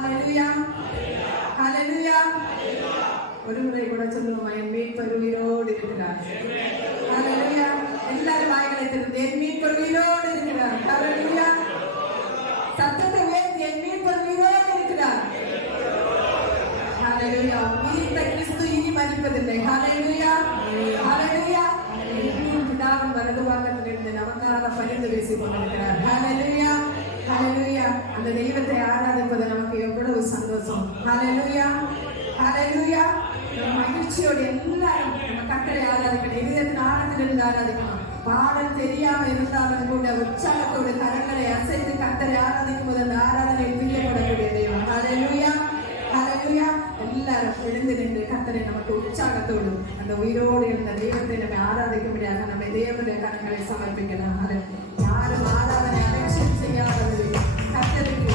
ஹல்லேலூயா ஹல்லேலூயா. ஒரு முறை கூட சொல்லுவோமா, என் மீட்பர் உயிரோடு இருக்கிறார். ஹல்லேலூயா. எல்லாரும் வாய்களை திறந்து என் மீட்பர் உயிரோடு இருக்கிறார். ஹல்லேலூயா. சத்தத்தை உயர்த்தி என் மீட்பர் உயிரோடு இருக்கிறார். ஹல்லேலூயா. உயிர்த்த கிறிஸ்து இனி மரிப்பதில்லை. ஹல்லேலூயா ஹல்லேலூயா. பிதாவின் வலது பாகத்திலிருந்து நமக்காக பரிந்து பேசிக் கொண்டிருக்கிறார். ஹல்லேலூயா ஹல்லேலூயா. அந்த தெய்வத்தை ஆராதிப்பது நமக்கு எவ்வளவு சந்தோஷம். ஹல்லேலூயா ஹல்லேலூயா. மகிழ்ச்சியோடு எல்லாரும் நம்ம கர்த்தரை ஆராதிக்கணும். இதயத்தின் ஆழத்திலிருந்து ஆராதிக்கணும். பாடல் தெரியாம இருந்தாலும் கூட உற்சாகத்தோடு கரங்களை அசைத்து கர்த்தரை ஆராதிக்கும் போது அந்த ஆராதனை பிரியப்படக்கூடிய தெய்வம். ஹல்லேலூயா ஹல்லேலூயா. எல்லாரும் எழுந்து நின்று கர்த்தரை நமக்கு உற்சாகத்தோடு அந்த உயிரோடு இருந்த தெய்வத்தை நம்ம ஆராதிக்க முடியாது. நம்ம தேவனுடைய கரங்களை சமர்ப்பிக்கலாம். யாரும் ஆராதனை அலட்சியம் செய்யாதது கர்த்தருக்கு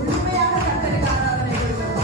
உண்மையாக கர்த்தருக்கு ஆராதனை கொடுக்கிறார்.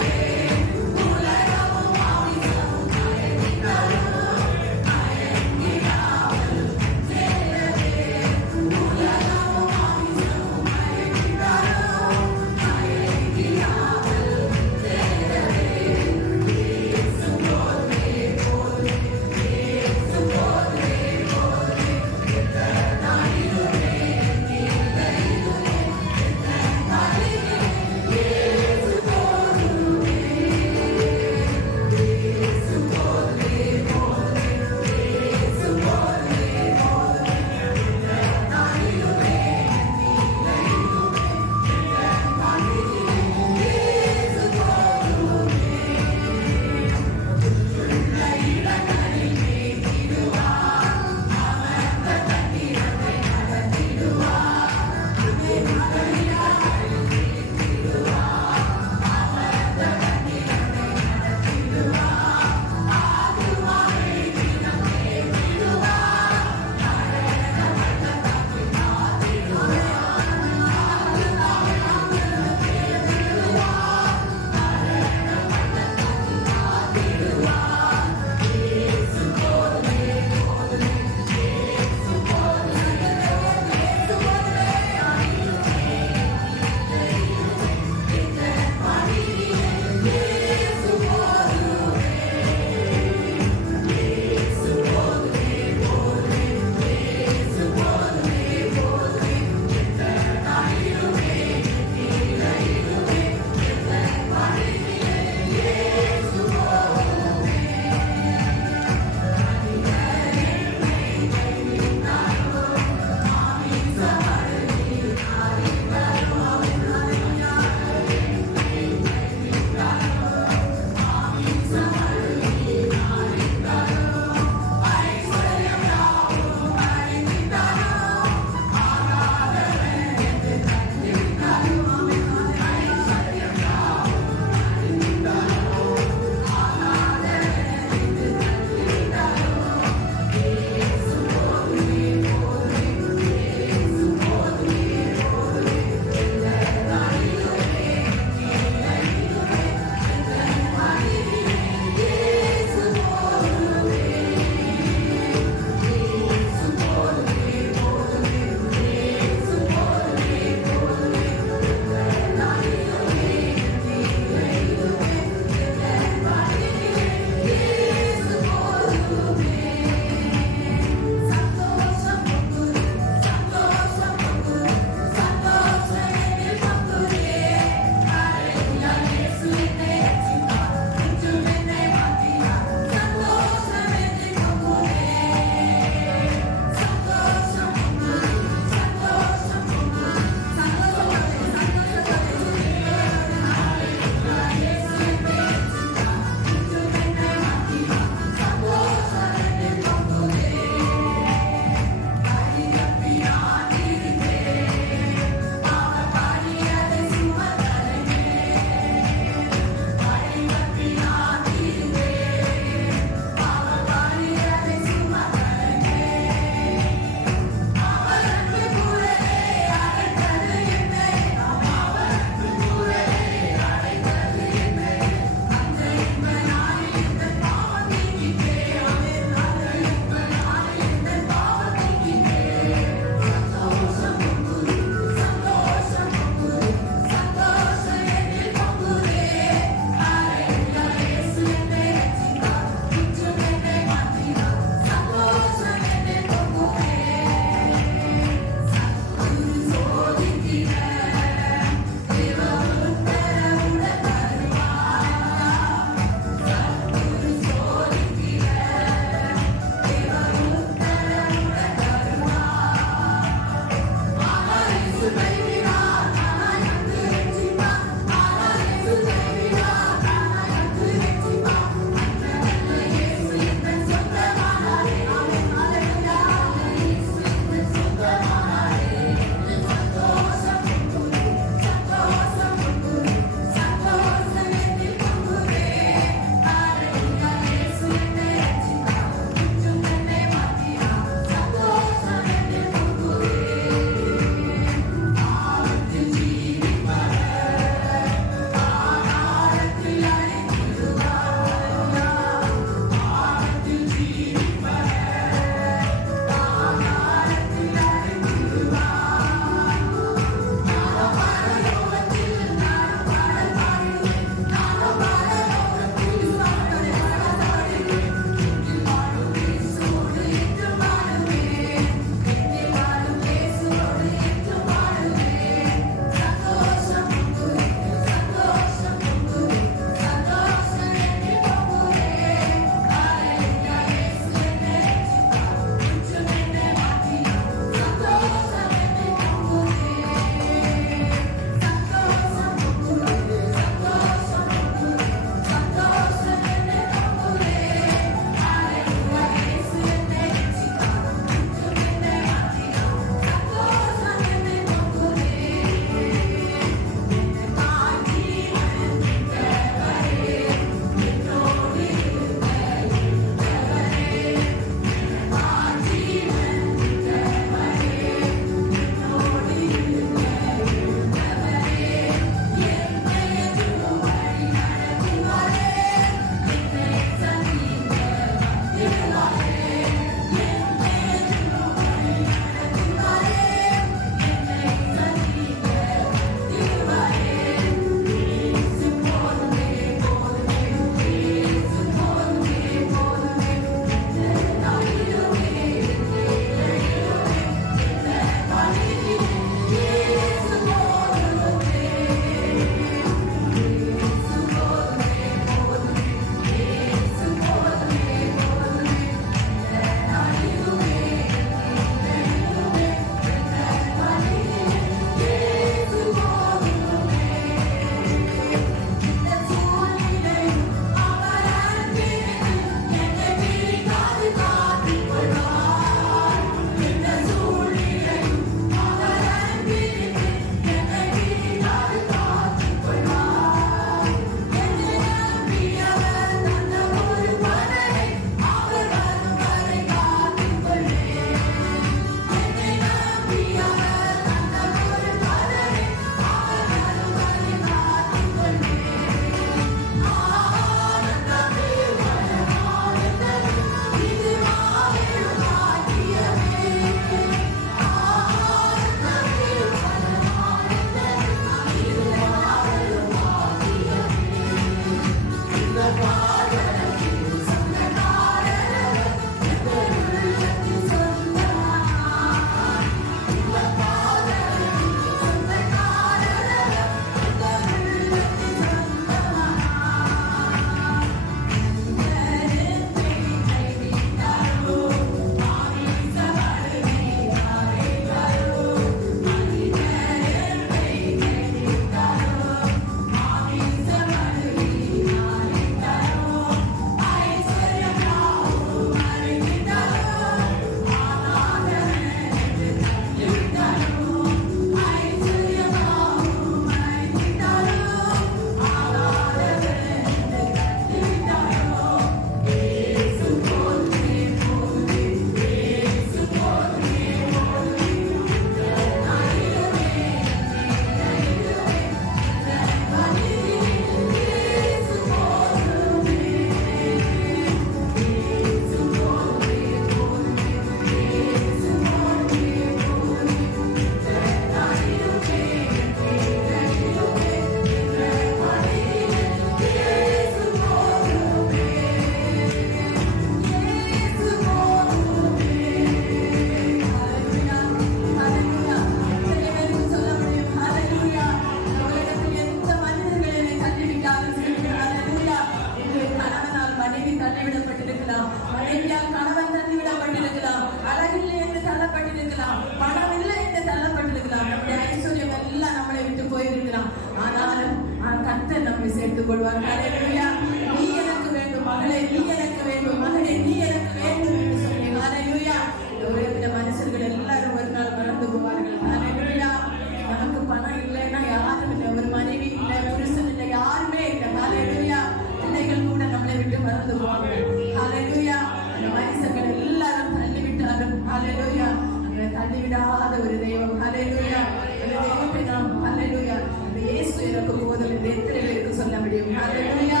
சொல்லுவாங்க. ஹalleluya. அந்த மனுஷர்கள் எல்லாரும் தள்ளிவிட்டாலும் ஹalleluya நம்மை தள்ளிவிடாத ஒரு தெய்வம். ஹalleluya. அந்த தெய்வத்தை நாம் ஹalleluya அந்த இயேசு எனக்கு போதும் என்று எத்தனை பேருக்கு சொல்ல முடியும்? ஹalleluya.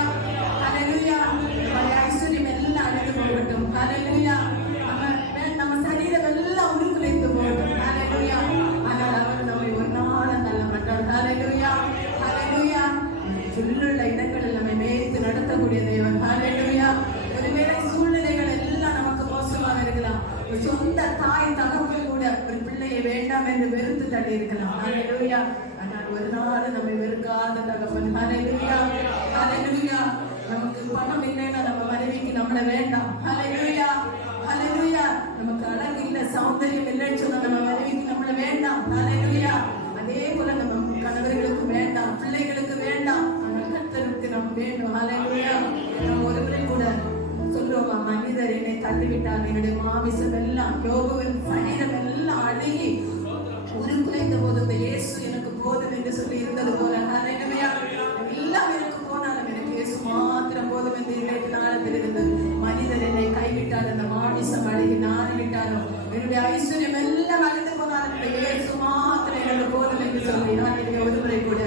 ஹalleluya. நம்முடைய ஐஸ்வர்யம் எல்லாம் அழிந்து போகட்டும். ஹalleluya. நம்ம சரீரம் எல்லாம் உருக்குலைந்து போகட்டும். ஹalleluya. ஆனால் அவர் நம்மை ஒரு நாளும் தள்ள மாட்டார். ஹalleluya. ஹalleluya. சொல்லுள்ள இடங்களில் நம்மை மேய்த்து நடத்தக்கூடிய தேவன். ஹalleluya. ஒருவேளை சூழ்நிலைகள் எல்லாம் நமக்கு மோசமாக இருக்கலாம். ஒரு சொந்த தாய் தகவல் கூட ஒரு பிள்ளையை வேண்டாம் என்று வெறுத்து தள்ளி இருக்கலாம். ஹalleluya. ஆனால் ஒரு நாள் நம்மை வெறுக்காத தகவல். ஹalleluya. ஹalleluya. நமக்கு பணம் இல்லைன்னா நம்ம மனைவிக்கு நம்மளை வேண்டாம். ஹalleluya. ஹalleluya. நமக்கு அழகு இல்லை, சௌந்தரியம் இல்லைன்னு சொன்னா நம்ம மனைவிக்கு நம்மளை வேண்டாம். ஹalleluya. அதே போல நம்ம கணவர்களுக்கு வேண்டாம், பிள்ளைகளுக்கு வேண்டாம், கர்த்தருக்கு நாம் வேண்டும். ஹalleluya. நம்ம ஒருமுறை கூட சொல்லுவோமா, மனிதர் என்னை தள்ளிவிட்டால் என்னுடைய மாமிசம் எல்லாம், யோபுவின் சரீரம் எல்லாம் அழுகி உருக்குலைந்த போது இந்த இயேசு எனக்கு போதும் என்று சொல்லி இருந்தது போல. ஹalleluya. எல்லாம் எனக்கு போனாலும் எனக்கு இயேசு மாத்திரம் போதும் என்று இன்றைக்கு நாளத்தில் இருந்து மனிதர் என்னை கைவிட்டால், அந்த மாமிசம் அழுகி நான் விட்டாலும், என்னுடைய ஐஸ்வர்யம் எல்லாம் அழிந்து போனாலும் இந்த இயேசு மாத்திரம் எனக்கு போதும் என்று சொல்லி நான் ஒருமுறை கூட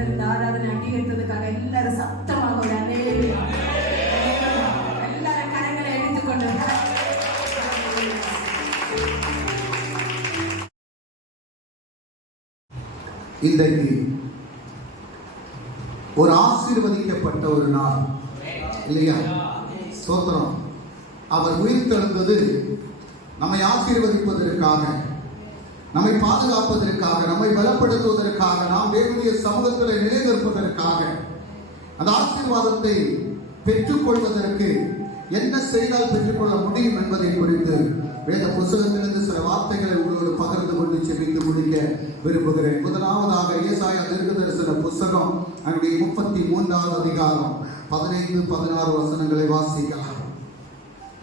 கர்த்தர் இந்த ஆராதனை அங்கீகரித்ததுக்காக எல்லாரும் சத்தமாக ஒரு அல்லேலூயா. எல்லாரும் கரங்களை எடுத்துக்கொண்டு இன்றைக்கு ஒரு ஆசீர்வதிக்கப்பட்ட ஒரு நாள் இல்லையா? ஸ்தோத்திரம். அவர் உயிர்த்தெழுந்தது நம்மை ஆசீர்வதிப்பதற்காக, நம்மை பாதுகாப்பதற்காக, நம்மை பலப்படுத்துவதற்காக, நாம் தேவனுடைய சமூகத்தில் நிலைநிற்பதற்காக, அந்த ஆசீர்வாதத்தை பெற்றுக்கொள்வதற்கு என்ன செய்தால் பெற்றுக்கொள்ள முடியும் என்பதை குறித்து வேத புத்தகத்திலிருந்து சில வார்த்தைகளை உங்களோடு பகிர்ந்து கொண்டு செபித்து முடிக்க விரும்புகிறேன். முதலாவதாக ஏசாயா தீர்க்கதரிசன புத்தகம் அதனுடைய 33வது அதிகாரம் 15-16 வசனங்களை வாசிக்கலாம்.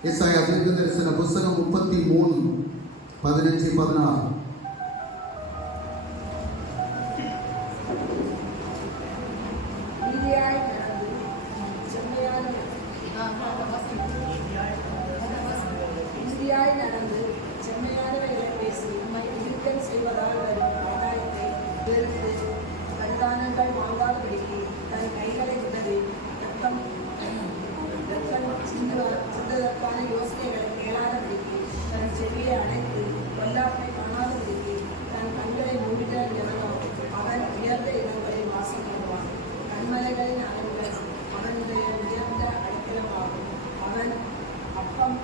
ஏசாயா தீர்க்கதரிசன புத்தகம் 33:15-16. நடந்து செம்மையானவைகளை பேசி யுத்தம் செய்வதால் வரும் ஆதாயத்தை வெறுத்து பரிதானங்கள் வாங்காதபடிக்கு தன் கைகளை உதவி ரத்தம் சிந்துவதற்கான யோசனைகளை கேளாதபடிக்கு தன் செவியை அடைத்து பொல்லாப்பை காணாதபடிக்கு தன் கண்களை மூடிட எவனோ அவன் உயர்ந்த இடங்களில் வாசம் பண்ணுவான். கண்மலைகளின் அளவுகள் அவனுடைய உயர்ந்த அடைக்கலமாகும். அவன் அப்பம்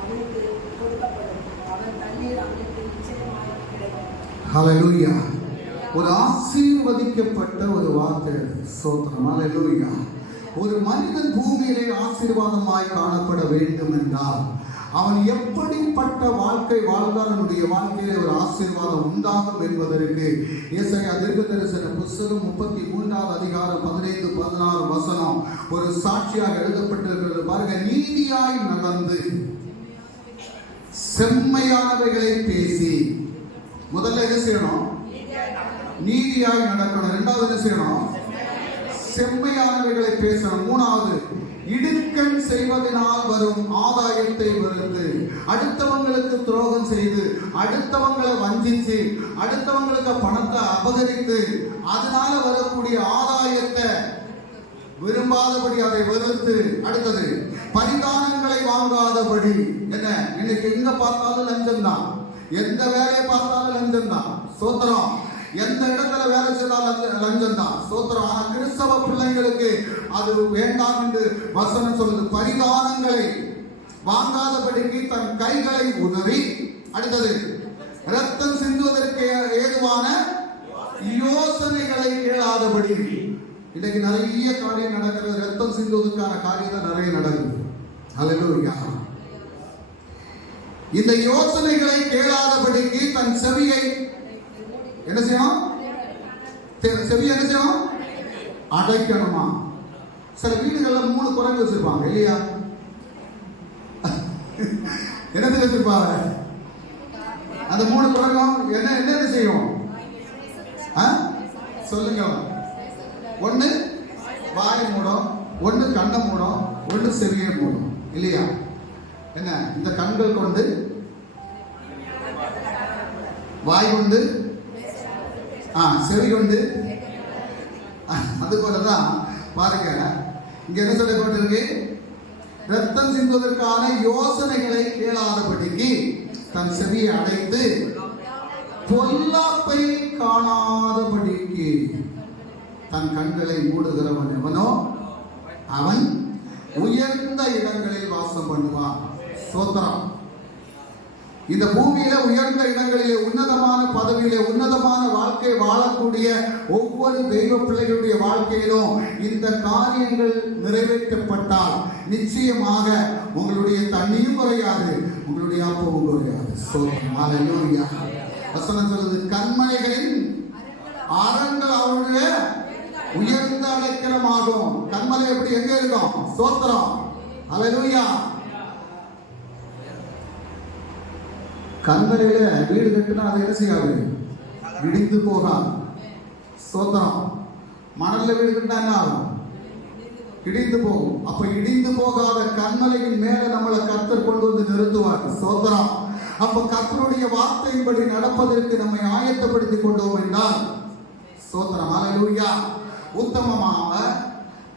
அவனுக்கு கொடுக்கப்படும். அவன் தண்ணீர் அவனுக்கு நிச்சயமாய் கிடைக்கும். ஹல்லேலூயா. ஒரு ஆசீர்வதிக்கப்பட்ட ஒரு வார்த்தை. ஸ்தோத்திரம். ஹல்லேலூயா. ஒரு மனிதன் பூமியிலே ஆசீர்வாதமாய் காணப்பட வேண்டும் என்றால் அவன் எப்படிப்பட்ட வாழ்க்கை வாழ்ந்தால் அவனுடைய வாழ்க்கையிலே ஒரு ஆசீர்வாதம் உண்டாகும் என்பதற்கு ஏசாயா தீர்க்கதரிசன புத்தகம் 33வது அதிகாரம் 15-16 வசனம் ஒரு சாட்சியாக எழுதப்பட்டிருக்கிறது. பாருங்க, நீதியாய் நடந்து செம்மையானவைகளை பேசி. முதல்ல என்ன செய்யணும்? நீதியாய் நடக்கணும். இரண்டாவது என்ன செய்யணும்? செம்மையானவைகளை பேசணும். மூணாவது, இடுக்கண் செய்வதனால் வரும் ஆதாயத்தை வெறுத்து, அடுத்தவங்களுக்கு துரோகம் செய்து, அடுத்தவங்களை வஞ்சிச்சு, அடுத்தவங்களுக்கு பணத்தை அபகரித்து அதனால வரக்கூடிய ஆதாயத்தை விரும்பாதபடி அதை வெறுத்து. அடுத்தது, பரிதானங்களை வாங்காதபடி. என்ன, இன்னைக்கு எங்க பார்த்தாலும் லஞ்சம் தான், எந்த வேலையை பார்த்தாலும் லஞ்சம் தான். ஸ்தோத்திரம். எந்த இடத்துல வேலை செய்தாலும் லஞ்சம் தான். ஸ்தோத்திரம். ஆனா கிறிஸ்தவ பிள்ளைங்களுக்கு அது வேண்டாம் என்று வசனம் சொல்லுது. பரிதானங்களை வாங்காதபடிக்கு தன் கைகளை உதறி. அடுத்தது, ரத்தம் சிந்துவதற்கு ஏதுவான யோசனைகளை கேளாதபடி. இன்னைக்கு நிறைய காரியம் நடக்கிறது. ரத்தம் சிந்துவதற்கான காரியம் தான் நிறைய நடக்குது. ஹல்லேலூயா. இந்த யோசனைகளை கேளாதபடிக்கு தன் செவியை என்ன செய்யணும்? செவியை என்ன செய்யணும்? அடைக்கணுமா? சில வீடுகள்ல 3 குரங்கு வச்சிருப்பாங்க இல்லையா? என்னது வச்சிருப்பாங்க? அந்த 3 குரங்கும் என்ன செய்யும்? சொல்லுங்க. ஒண்ணு வாய் மூடும், ஒண்ணு கண்ணை மூடும், ஒண்ணு செவியை மூடும் இல்லையா? என்ன, இந்த கண்கள் கொண்டு, வாய் கொண்டு, செவி கொண்டு. அது போலதான் பாருங்க, இங்க என்ன சொல்லப்பட்டிருக்கு? ரத்தம் சிந்துவதற்கான யோசனைகளை கேளாதபடிக்கு தன் செவியை அடைத்து பொல்லாப்பை காணாதபடிக்கு தன் கண்களை மூடுகிறவன் எவனோ அவன் உயர்ந்த இடங்களில் வாசம் பண்ணுவான். ஸ்தோத்திரம். இந்த பூமியில உயர்ந்த இடங்களிலே, உன்னதமான பதவியிலே, உன்னதமான வாழ்க்கை வாழக்கூடிய ஒவ்வொரு தெய்வ பிள்ளைகளுடைய வாழ்க்கையிலும் இந்த காரியங்கள் நிறைவேற்றப்பட்டால் நிச்சயமாக உங்களுடைய தண்ணியும் குறையாது, உங்களுடைய அப்பமும் குறையாது. ஹல்லேலூயா. வசனம் சொல்லுது, கண்மலைகளின் அரண்கள் அவருடைய உயர்ந்த அடைக்கலமாகும். கண்மலை எப்படி எங்க இருக்கும்? ஸ்தோத்திரம். ஹல்லேலூயா. கண்மலையில வீடு கட்டினா அதை என்ன செய்யாது? இடிந்து போகாது. ஸ்தோத்திரம். மணல்ல வீடு கட்டினா என்ன ஆகும்? இடிந்து போகும். அப்ப இடிந்து போகாத கண்மலையின் மேல நம்மளை கர்த்தர் கொண்டு வந்து நிறுத்துவார். ஸ்தோத்திரம். அப்ப கர்த்தருடைய வார்த்தையின்படி நடப்பதற்கு நம்மை ஆயத்தப்படுத்திக் கொண்டோம் என்றால் ஸ்தோத்திரம். ஹல்லேலூயா. உத்தமமாக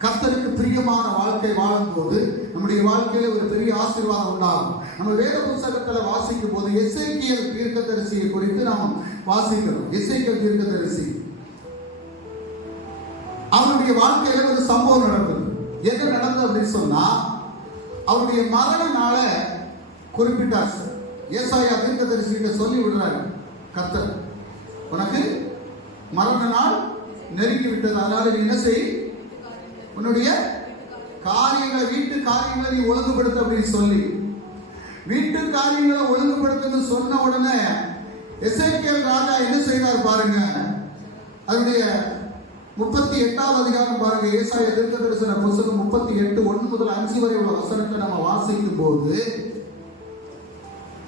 கர்த்தருக்கு பிரியமான வாழ்க்கை வாழும்போது நம்முடைய வாழ்க்கையில ஒரு பெரிய ஆசீர்வாதம் உண்டாகும். நம்ம வேத புத்தகத்துல வாசிக்கும் போது எசேக்கியேல் தீர்க்கதரிசியை குறித்து நாம் வாசிக்கிறோம். எசேக்கியேல் தீர்க்கதரிசி அவருடைய வாழ்க்கையில ஒரு சம்பவம் நடந்தது. என்ன நடந்தது அப்படின்னு சொன்னா, அவருடைய மரண நாளை குறிப்பிட்டார். ஏசாயா தீர்க்கதரிசிகிட்ட சொல்லி விடுறாரு, கர்த்தர் உனக்கு மரண நாள் நெருங்கி விட்டது, அதனால நீ என்ன செய், உன்னுடைய காரியங்களை, வீட்டு காரியங்களை நீ ஒழுங்குபடுத்த அப்படின்னு சொல்லி வீட்டு காரியங்களை ஒழுங்குபடுத்த சொன்ன உடனே எசேக்கியேல் ராஜா என்ன செய்தார் பாருங்க. அதனுடைய 38வது அதிகாரம் பாருங்க. ஏசாயா தீர்க்கதரிசன புத்தகம் 38 1 முதல் 5 வரை உள்ள வசனத்தை நம்ம வாசிக்கும் போது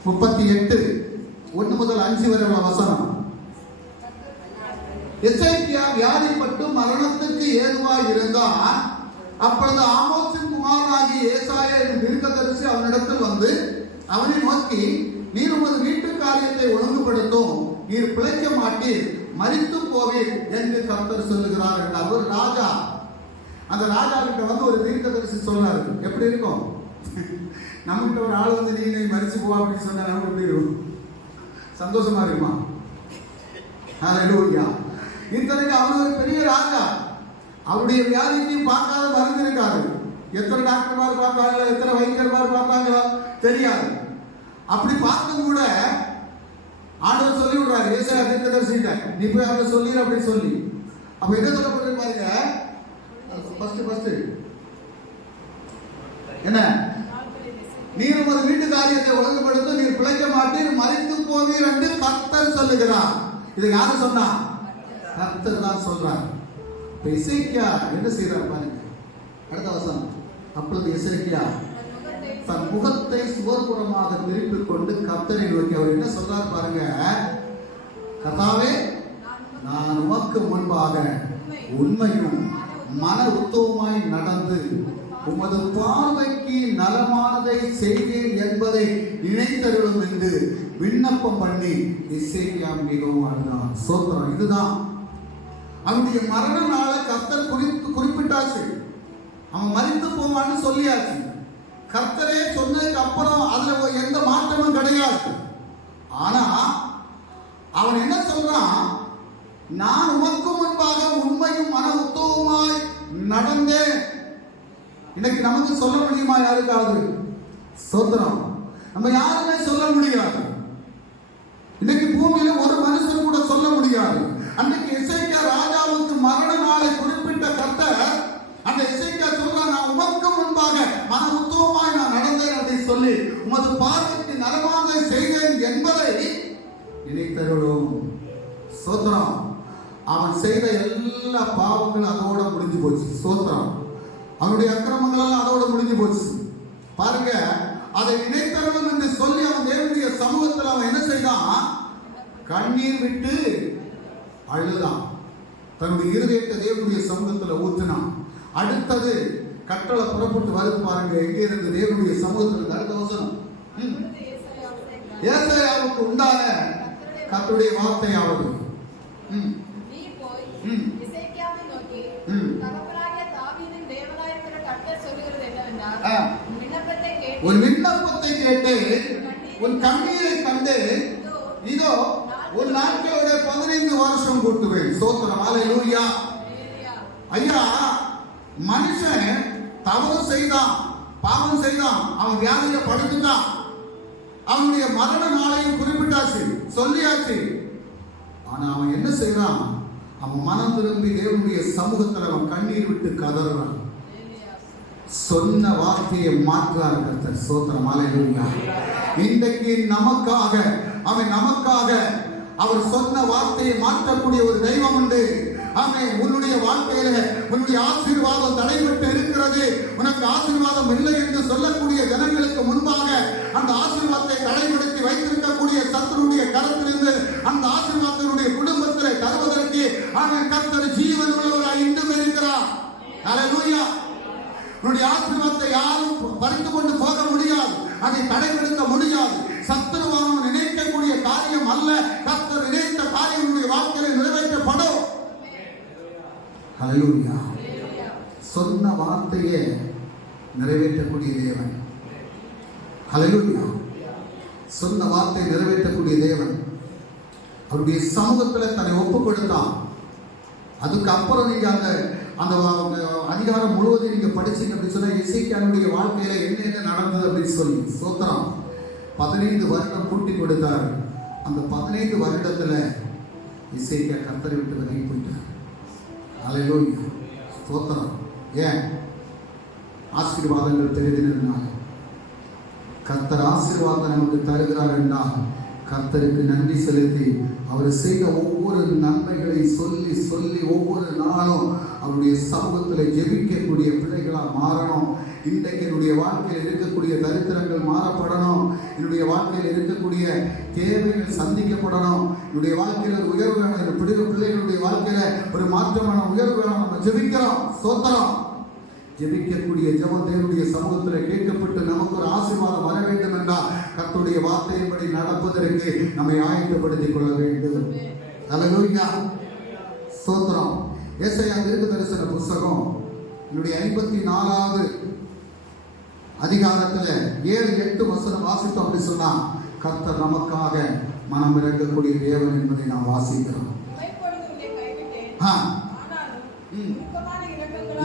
38 1 முதல் 5 வரை உள்ள வசனம். எசேக்கியா வியாதிப்பட்டு மரணத்துக்கு ஏதுவாய் இருந்தான். அப்பொழுது ஆமோசின் குமாரனாகிய ஏசாயா என்னும் தீர்க்கதரிசி அவனிடத்தில் வந்து அவனை நோக்கி, நீர் உமது வீட்டு காரியத்தை ஒழுங்குபடுத்தும், நீர் பிழைக்க மாட்டீர், மரித்து போவீர் என்று கர்த்தர் சொல்லுகிறார் என்றார். ஒரு ராஜா, அந்த ராஜா கிட்ட வந்து ஒரு தீர்க்கதரிசி சொன்னாரு. எப்படி இருக்கும்? நம்மகிட்ட ஒரு ஆள் வந்து நீ மரிச்சு போவா அப்படின்னு சொன்னா நமக்கு எப்படி இருக்கும்? சந்தோஷமா இருக்குமா? ஹல்லேலூயா. இத்தனைக்கு அவர் ஒரு பெரிய ராஜா. அவருடைய வியாதிக்கும் பார்க்காத மருந்து இருக்காது. எத்தனை டாக்டர்மார் பார்த்தாங்களோ, எத்தனை வைத்தியர்மார் பார்த்தாங்களோ தெரியாது. அப்படி பார்த்தும் கூட ஆண்டவர் சொல்லி விடுறாரு ஏசாயா தீர்க்கதரிசிட்ட, நீ போய் அவரை சொல்லிடு அப்படின்னு சொல்லி. அப்ப என்ன சொல்லப்படுது பாருங்க. ஃபர்ஸ்ட் என்ன, நீர் உமது வீட்டு காரியத்தை ஒழுங்குபடுத்த, நீர் பிழைக்க மாட்டீர், மரித்து போவீர் என்று கர்த்தர் சொல்லுகிறார். இதை யாரு சொன்னா? கர்த்தர் தான் சொல்றார். இப்ப எசேக்கியா என்ன செய்யறார் பாருங்க. அடுத்த வசனம். அப்பொழுது எசேக்கியா தன் முகத்தை சுவர்புறமாக திருப்பிக் கொண்டு கர்த்தரை நோக்கி அவர் என்ன சொல்றார் பாருங்க. கர்த்தாவே, நான் உமக்கு முன்பாக உண்மையும் மன உத்தவமாய் நடந்து உமது பார்வைக்கு நலமானதை செய்தேன் என்பதை நினைத்தருளும் என்று விண்ணப்பம் பண்ணி எசேக்கியா மிகவும் அழுதார். சோத்திரம். இதுதான் அவனுடைய மரண நாளை கர்த்தர் குறிப்பிட்டாச்சு. அவன் மரித்து போவான்னு சொல்லியாச்சு. கர்த்தரே சொன்னதுக்கு அப்புறம் அதுல எந்த மாற்றமும் கிடையாது. ஆனா அவன் என்ன சொல்றான், நான் உமக்கு முன்பாக உண்மையும் மன உத்தவமாய் நடந்தேன். இன்னைக்கு நமக்கு சொல்ல முடியுமா? யாருக்காவது? சோத்திரம். நம்ம யாருமே சொல்ல முடியாது. இன்னைக்கு பூமியில ஒரு மனுஷன் கூட சொல்ல முடியாது. அன்னைக்கு எசேக்கியா ராஜாவுக்கு மரண நாளை குறிப்பிட்ட கர்த்தர் அந்த எசேக்கியா சொல்றான், நான் உமக்கு முன்பாக மன உத்தவமாய் நான் நடந்தேன் அப்படின்னு சொல்லி உமது பார்வைக்கு நலமானதை செய்தேன் என்பதை நினைத்தருளும். சோத்திரம். அவன் செய்த எல்லா பாவங்களும் அதோட முடிஞ்சு போச்சு. சோத்திரம். அவனுடைய அக்கிரமங்கள் எல்லாம் அதோட முடிஞ்சு போச்சு. பாருங்க, அதை நினைத்தருளும் என்று சொல்லி அவன் தேவனுடைய சமூகத்தில் அவன் என்ன செய்தான்? கண்ணீர் விட்டு அழுதான். தன்னுடைய இருதயத்தை தேவனுடைய சமூகத்தில் ஊற்றினான். அடுத்தது கட்டளை புறப்பட்டு வருது பாருங்க. எங்கே இருந்து? தேவனுடைய சமூகத்தில். அடுத்த வசனம். ஏசாயாவுக்கு உண்டான கர்த்தருடைய வார்த்தையாவது, நீ போய் எசேக்கியாவை நோக்கி, தகப்பனாகிய தாவீதின் தேவனாயிருக்கிற கர்த்தர் சொல்லுகிறது என்னவென்றால், உன் விண்ணப்பத்தை கேட்டு உன் கண்ணீரை கண்டு இதோ ஒரு நாட்களோட 15 வருஷம் கூட்டுவேன். சோத்திரம். ஹல்லேலூயா. ஐயா, மனுஷன் தவறு செய்தான், பாவம் செய்தான், அவன் வியாதியில படுத்துட்டான், அவனுடைய மரண நாளையும் குறிப்பிட்டாச்சு, சொல்லியாச்சு. ஆனா அவன் என்ன செய்யறான்? அவன் மனம் திரும்பி தேவனுடைய சமூகத்தில் அவன் கண்ணீர் விட்டு கதறான். சொன்ன வார்த்தையை மாற்றார் கர்த்தர். சோத்திரம். ஹல்லேலூயா. இன்றைக்கு நமக்காக, அவன் நமக்காக அவர் சொன்ன வார்த்தையை மாற்றக்கூடிய ஒரு தெய்வம் உண்டு. ஆமென். உன்னுடைய வாழ்க்கையில உன்னுடைய ஆசீர்வாதம் தடைபட்டு இருக்கிறது, உனக்கு ஆசீர்வாதம் இல்லை என்று சொல்லக்கூடிய ஜனங்களுக்கு முன்பாக அந்த ஆசீர்வாதத்தை தடைபடுத்தி வைத்திருக்கக்கூடிய சத்துருடைய கரத்திலிருந்து அந்த ஆசீர்வாதத்தினுடைய குடும்பத்திலே தருவதற்கு ஆமென் கர்த்தர் ஜீவன் உள்ளவராய் இன்றும் இருக்கிறார். ஹல்லேலூயா. உன்னுடைய ஆசீர்வாதத்தை யாரும் பறித்து கொண்டு போக முடியாது, அதை தடைபடுத்த முடியாது. சத்துருவானவன் நினைக்கக்கூடிய காரியம் அல்ல, கர்த்தர் நினைத்த காரியம் உன்னுடைய வாழ்க்கையில் நிறைவேற்றப்படும். ஹல்லேலூயா. சொன்ன வார்த்தையை நிறைவேற்றக்கூடிய தேவன். ஹல்லேலூயா. சொன்ன வார்த்தை நிறைவேற்றக்கூடிய தேவன். அவருடைய சமூகத்தில் தன்னை ஒப்பு கொடுத்தான். அதுக்கு அப்புறம் நீங்க அந்த அதிகாரம் முழுவதும் நீங்க படிச்சீங்க அப்படின்னு சொன்னா எசேக்கியாவுடைய வாழ்க்கையில என்ன நடந்தது அப்படின்னு சொல்லி ஸ்தோத்திரம். 15 வருடம் கூட்டி கொடுத்தார். அந்த 15 வருடத்துல எசேக்கியா கர்த்தரை விட்டு விலகி போயிட்டார். ஹல்லேலூயா. ஸ்தோத்திரம். ஏன்? ஆசீர்வாதங்கள் பெரிதினால. கர்த்தர் ஆசீர்வாதம் நமக்கு தருகிறார் என்றால் கர்த்தருக்கு நன்றி செலுத்தி அவர் செய்த ஒவ்வொரு நன்மைகளை சொல்லி சொல்லி ஒவ்வொரு நாளும் அவருடைய சமூகத்தில் ஜெபிக்கக்கூடிய பிள்ளைகளாக மாறணும். இன்றைக்கு என்னுடைய வாழ்க்கையில் இருக்கக்கூடிய தரித்திரங்கள் மாறப்படணும். என்னுடைய வாழ்க்கையில் இருக்கக்கூடிய தேவைகள் சந்திக்கப்படணும். என்னுடைய வாழ்க்கையில் ஒரு உயர்வு வேணும். இந்த பிள்ளைகளுடைய வாழ்க்கையில ஒரு மாற்றமான உயர்வு வேணும். நம்ம ஜெபிக்கிறோம். ஸ்தோத்திரம். ஜெபிக்கக்கூடிய ஜெபம் தேவனுடைய சமூகத்தில் கேட்கப்பட்டு நமக்கு ஒரு ஆசீர்வாதம் வர வேண்டும் என்றால் கர்த்தருடைய வார்த்தையின்படி நடப்பதற்கு நம்மை ஆயத்தப்படுத்திக் கொள்ள வேண்டும். ஹல்லேலூயா. ஸ்தோத்திரம். ஏசாயா தீர்க்கதரிசன புத்தகம் என்னுடைய 54வது அதிகாரத்துல 7-8 வசனம் வாசித்தோம் அப்படி சொன்னா கர்த்தர் நமக்காக மனம் இறங்கக்கூடிய தேவன் என்பதை நாம் வாசிக்கிறோம்.